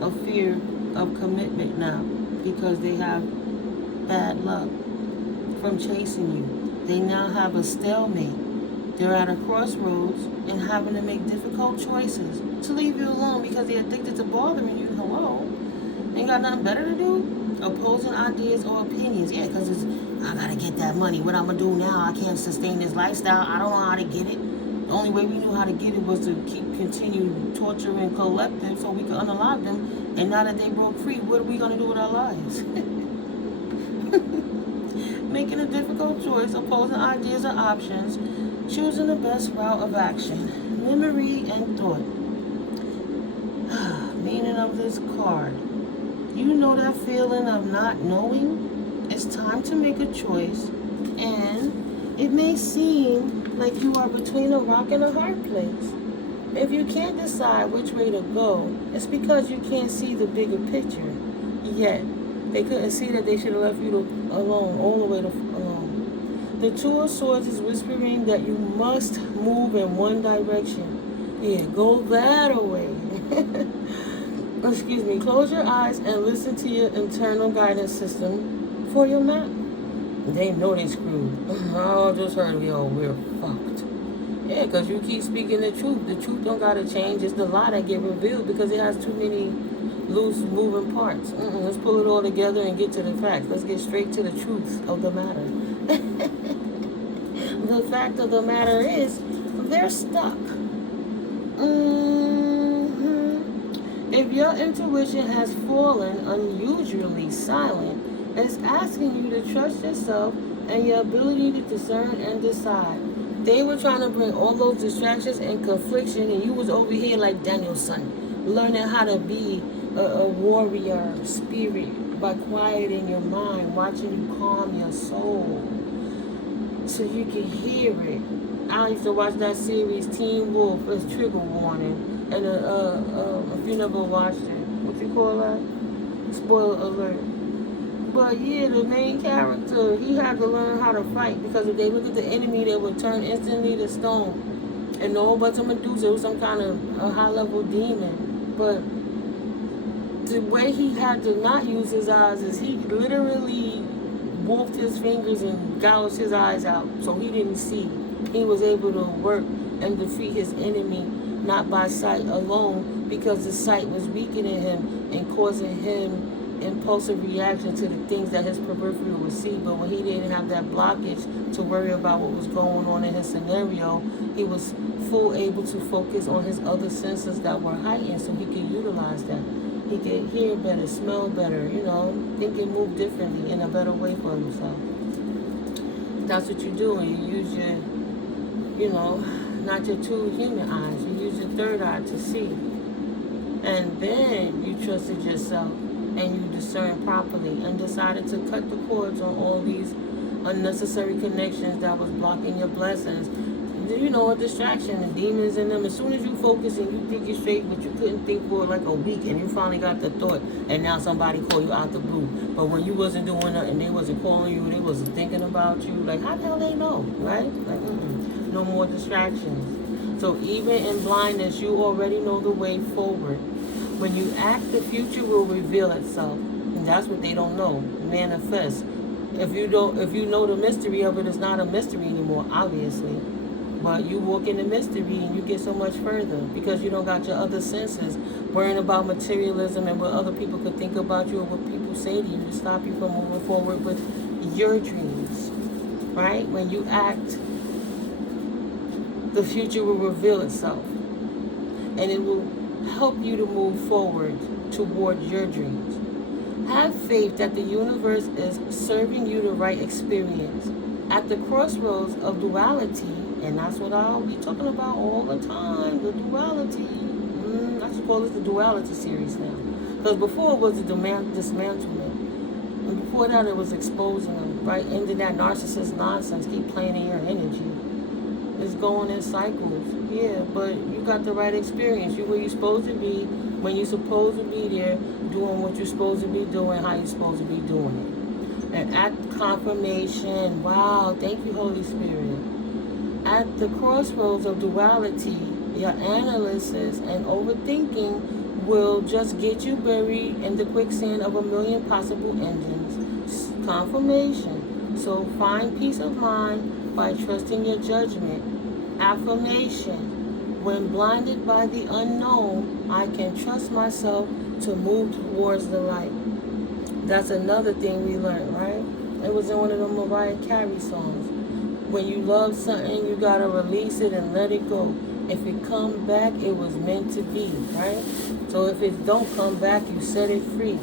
a fear of commitment now because they have bad luck from chasing you. They now have a stalemate. They're at a crossroads and having to make difficult choices to leave you alone because they're addicted to bothering you. Hello? Ain't got nothing better to do? Opposing ideas or opinions. Yeah, because it's, I gotta get that money. What I'm gonna do now? I can't sustain this lifestyle. I don't know how to get it. The only way we knew how to get it was to continue torturing collective so we could unalive them. And now that they broke free, what are we gonna do with our lives? Making a difficult choice, opposing ideas or options, choosing the best route of action, memory and thought. Meaning of this card. You know that feeling of not knowing? It's time to make a choice, and it may seem like you are between a rock and a hard place. If you can't decide which way to go, it's because you can't see the bigger picture yet. They couldn't see that they should have left you alone, all the way alone. The 2 of Swords is whispering that you must move in one direction. Yeah, go that way. excuse me, close your eyes and listen to your internal guidance system for your map. They know they screwed. Oh, just heard we're fucked. Yeah, because you keep speaking the truth. The truth don't gotta change. It's the lie that get revealed because it has too many loose moving parts. Let's pull it all together and get to the facts. Let's get straight to the truth of the matter. The fact of the matter is, they're stuck. If your intuition has fallen unusually silent, it's asking you to trust yourself and your ability to discern and decide. They were trying to bring all those distractions and confliction, and you was over here like Daniel's son, learning how to be a warrior spirit by quieting your mind, watching you calm your soul so you can hear it. I used to watch that series Teen Wolf as trigger warning, and if you never watched it, what you call that? Spoiler alert. But yeah, the main character, he had to learn how to fight because if they look at the enemy, they would turn instantly to stone. And no but to Medusa, it was some kind of a high-level demon. But the way he had to not use his eyes is he literally wolfed his fingers and gouged his eyes out so he didn't see. He was able to work and defeat his enemy not by sight alone because the sight was weakening him and causing him impulsive reaction to the things that his peripheral would see. But when he didn't have that blockage to worry about what was going on in his scenario, he was full able to focus on his other senses that were heightened so he could utilize that. He could hear better, smell better, think and move differently in a better way for himself. That's what you do when you use your, not your two human eyes. You use your third eye to see. And then you trusted yourself and you discerned properly and decided to cut the cords on all these unnecessary connections that was blocking your blessings. A distraction, and demons in them. As soon as you focus and you think it straight, but you couldn't think for like a week, and you finally got the thought, and now somebody called you out the blue. But when you wasn't doing nothing, they wasn't calling you, they wasn't thinking about you. Like, how the hell they know, right? Like, no more distractions. So even in blindness, you already know the way forward. When you act, the future will reveal itself, and that's what they don't know. Manifest. If you know the mystery of it, it's not a mystery anymore, obviously. But you walk in the mystery and you get so much further because you don't got your other senses worrying about materialism and what other people could think about you or what people say to you to stop you from moving forward with your dreams, right? When you act, the future will reveal itself and it will help you to move forward toward your dreams. Have faith that the universe is serving you the right experience. At the crossroads of duality, and that's what I'll be talking about all the time, the duality. I should call this the duality series now. Because before it was the dismantlement. And before that it was exposing them, right? Ending that narcissist nonsense, keep playing in your energy. It's going in cycles. Yeah, but you got the right experience. You where you're supposed to be, when you're supposed to be there, doing what you're supposed to be doing, how you're supposed to be doing it. And at confirmation, wow, thank you, Holy Spirit. At the crossroads of duality, your analysis and overthinking will just get you buried in the quicksand of a million possible endings. Confirmation. So find peace of mind by trusting your judgment. Affirmation. When blinded by the unknown, I can trust myself to move towards the light. That's another thing we learned, right? It was in one of the Mariah Carey songs. When you love something, you got to release it and let it go. If it comes back, it was meant to be, right? So if it don't come back, you set it free.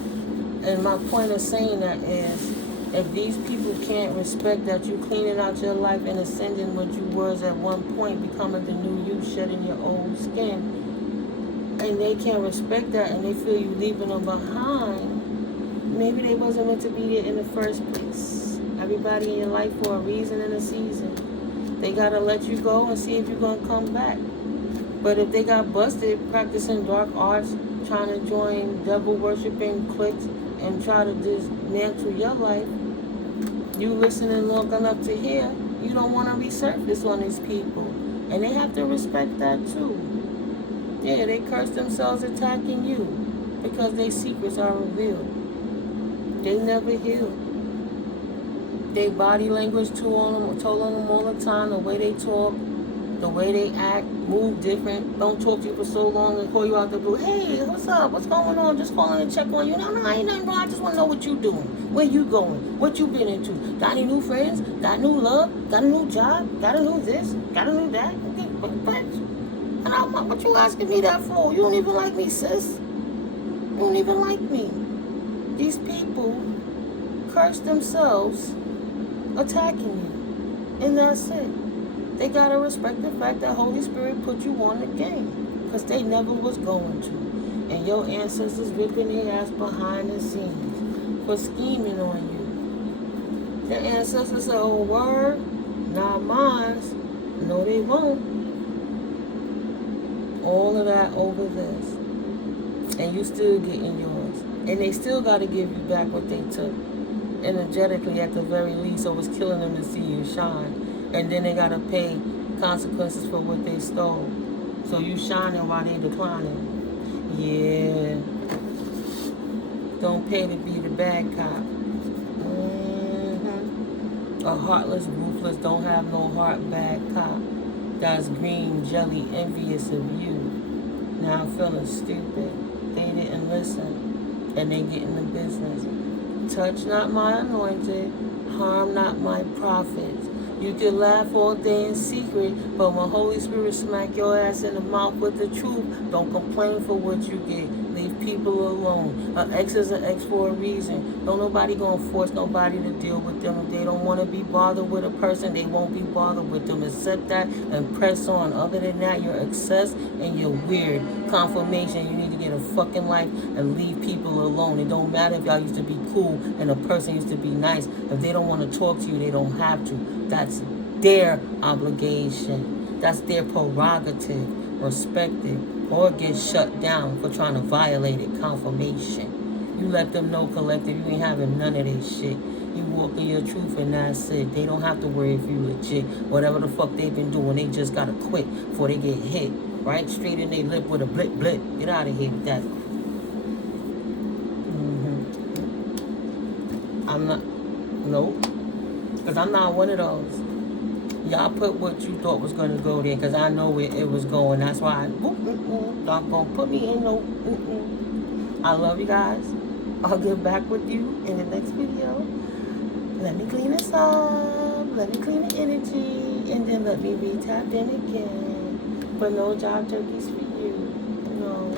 And my point of saying that is, if these people can't respect that you cleaning out your life and ascending what you was at one point, becoming the new you, shedding your old skin, and they can't respect that and they feel you leaving them behind, maybe they wasn't meant to be there in the first place. Everybody in your life for a reason and a season. They got to let you go and see if you're going to come back. But if they got busted practicing dark arts, trying to join devil-worshipping cliques and try to dismantle your life, you listening long enough to hear, you don't want to resurface on these people. And they have to respect that too. Yeah, they curse themselves attacking you. because their secrets are revealed. They never heal. Their body language told on them all the time, the way they talk, the way they act, move different. Don't talk to you for so long and call you out the blue. Hey, what's up? What's going on? Just calling to check on you. No, I ain't nothing wrong. I just want to know what you doing. Where you going? What you been into? Got any new friends? Got new love? Got a new job? Got a new this? Got a new that? Okay, but what you asking me that for? You don't even like me, sis. You don't even like me. These people curse themselves attacking you. And that's it. They gotta respect the fact that Holy Spirit put you on the game. Because they never was going to. And your ancestors whipping their ass behind the scenes for scheming on you. Their ancestors said, oh, word, not mine. No, they won't. All of that over this. And you still getting yours. And they still got to give you back what they took. Energetically, at the very least, so it was killing them to see you shine. And then they got to pay consequences for what they stole. So you shining while they declining. Yeah. Don't pay to be the bad cop. A heartless, ruthless, don't have no heart bad cop. That's green, jelly, envious of you. Now feeling stupid. They didn't listen. And they get in the business. Touch not my anointed, harm not my prophets. You can laugh all day in secret, but when Holy Spirit smack your ass in the mouth with the truth, don't complain for what you get. Leave people alone. An ex is an ex for a reason. Don't nobody gonna force nobody to deal with them. If they don't want to be bothered with a person, they won't be bothered with them. Accept that and press on. Other than that, you're excess and you're weird. Confirmation, you need to get a fucking life and leave people alone. It don't matter if y'all used to be cool and a person used to be nice. If they don't want to talk to you, they don't have to. That's their obligation. That's their prerogative. Respect it. Or get shut down for trying to violate it. Confirmation. You let them know collective you ain't having none of this shit. You walk in your truth and that's it. They don't have to worry if you legit. Whatever the fuck they've been doing, they just gotta quit before they get hit. Right? Straight in their lip with a blip blip. Get out of here with that. I'm not. Nope. Because I'm not one of those. Y'all put what you thought was going to go there because I know where it was going. That's why y'all going to put me in no. I love you guys. I'll get back with you in the next video. Let me clean this up. Let me clean the energy. And then let me be tapped in again. But no job turkeys for you. No.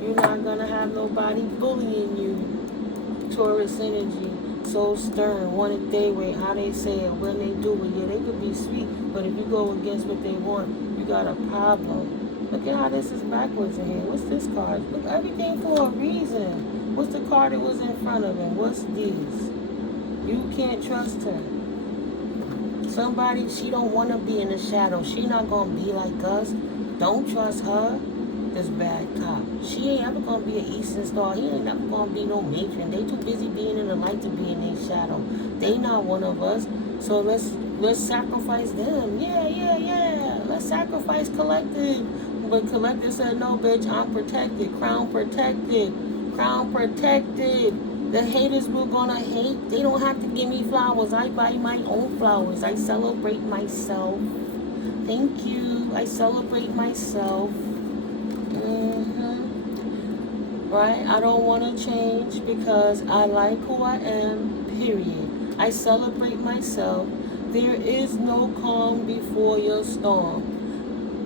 You're not going to have nobody bullying you. Taurus energy. So stern, want it their way, how they say it, when they do it. Yeah, they could be sweet, but if you go against what they want, you got a problem. Look at how this is backwards in here. What's this card? Look, everything for a reason. What's the card that was in front of him? What's these? You can't trust her. Somebody, she don't want to be in the shadow. She not going to be like us. Don't trust her. This bad cop. She ain't ever gonna be an Eastern Star. He ain't ever gonna be no matron. They too busy being in the light to be in their shadow. They not one of us. So let's sacrifice them. Yeah. Let's sacrifice collective. But collective said, no, bitch, I'm protected. Crown protected. Crown protected. The haters were gonna hate. They don't have to give me flowers. I buy my own flowers. I celebrate myself. Thank you. I celebrate myself. Right? I don't want to change because I like who I am, period. I celebrate myself. There is no calm before your storm.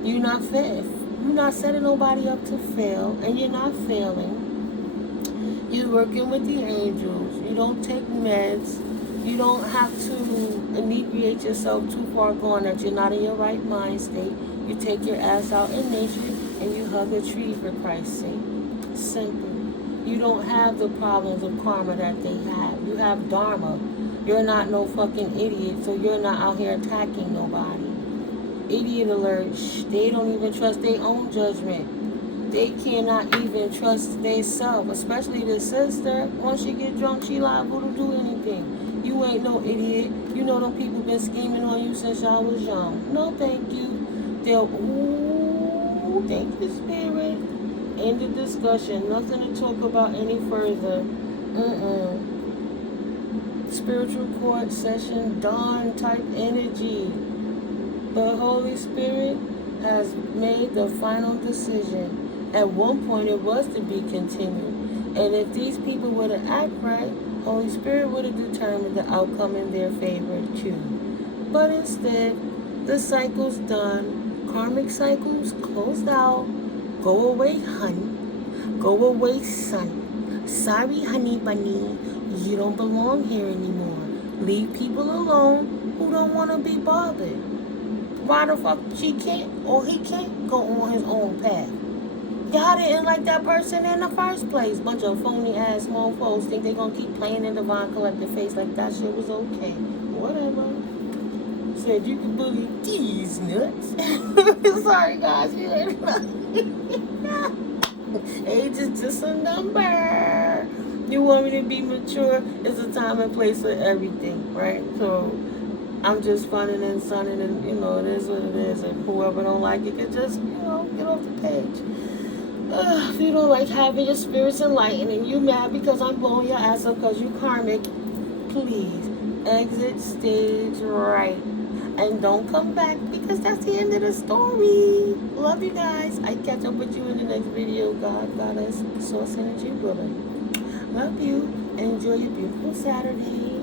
You're not fair. You're not setting nobody up to fail, and you're not failing. You're working with the angels. You don't take meds. You don't have to inebriate yourself too far gone that you're not in your right mind state. You take your ass out in nature and you hug a tree, for Christ's sake. Simple. You don't have the problems of karma that they have. You have dharma. You're not no fucking idiot, so you're not out here attacking nobody. Idiot alert. They don't even trust their own judgment. They cannot even trust themselves, especially the sister. Once she get drunk, she liable to do anything. You ain't no idiot. You know them people been scheming on you since y'all was young. No, thank you. They'll, ooh, thank you, spirit. End the discussion. Nothing to talk about any further. Spiritual court session done type energy. The Holy Spirit has made the final decision. At one point it was to be continued. And if these people would have acted right, Holy Spirit would have determined the outcome in their favor too. But instead, the cycle's done. Karmic cycles closed out. Go away, honey. Go away, son. Sorry, honey bunny. You don't belong here anymore. Leave people alone who don't want to be bothered. Why the fuck she can't or he can't go on his own path? Y'all didn't like that person in the first place. Bunch of phony ass mofos think they gonna keep playing in Divine Collective face like that shit was okay. Whatever. Said you can bully these nuts. Sorry guys, you didn't know. Age is just a number. You want me to be mature? It's a time and place for everything, right? So I'm just funning and sunning, and it is what it is. And whoever don't like it can just, get off the page. If you don't like having your spirits enlightened and you mad because I'm blowing your ass up because you karmic, please exit stage right. And don't come back because that's the end of the story. Love you guys. I catch up with you in the next video. God, Goddess, Source Energy willing. Love you. Enjoy your beautiful Saturday.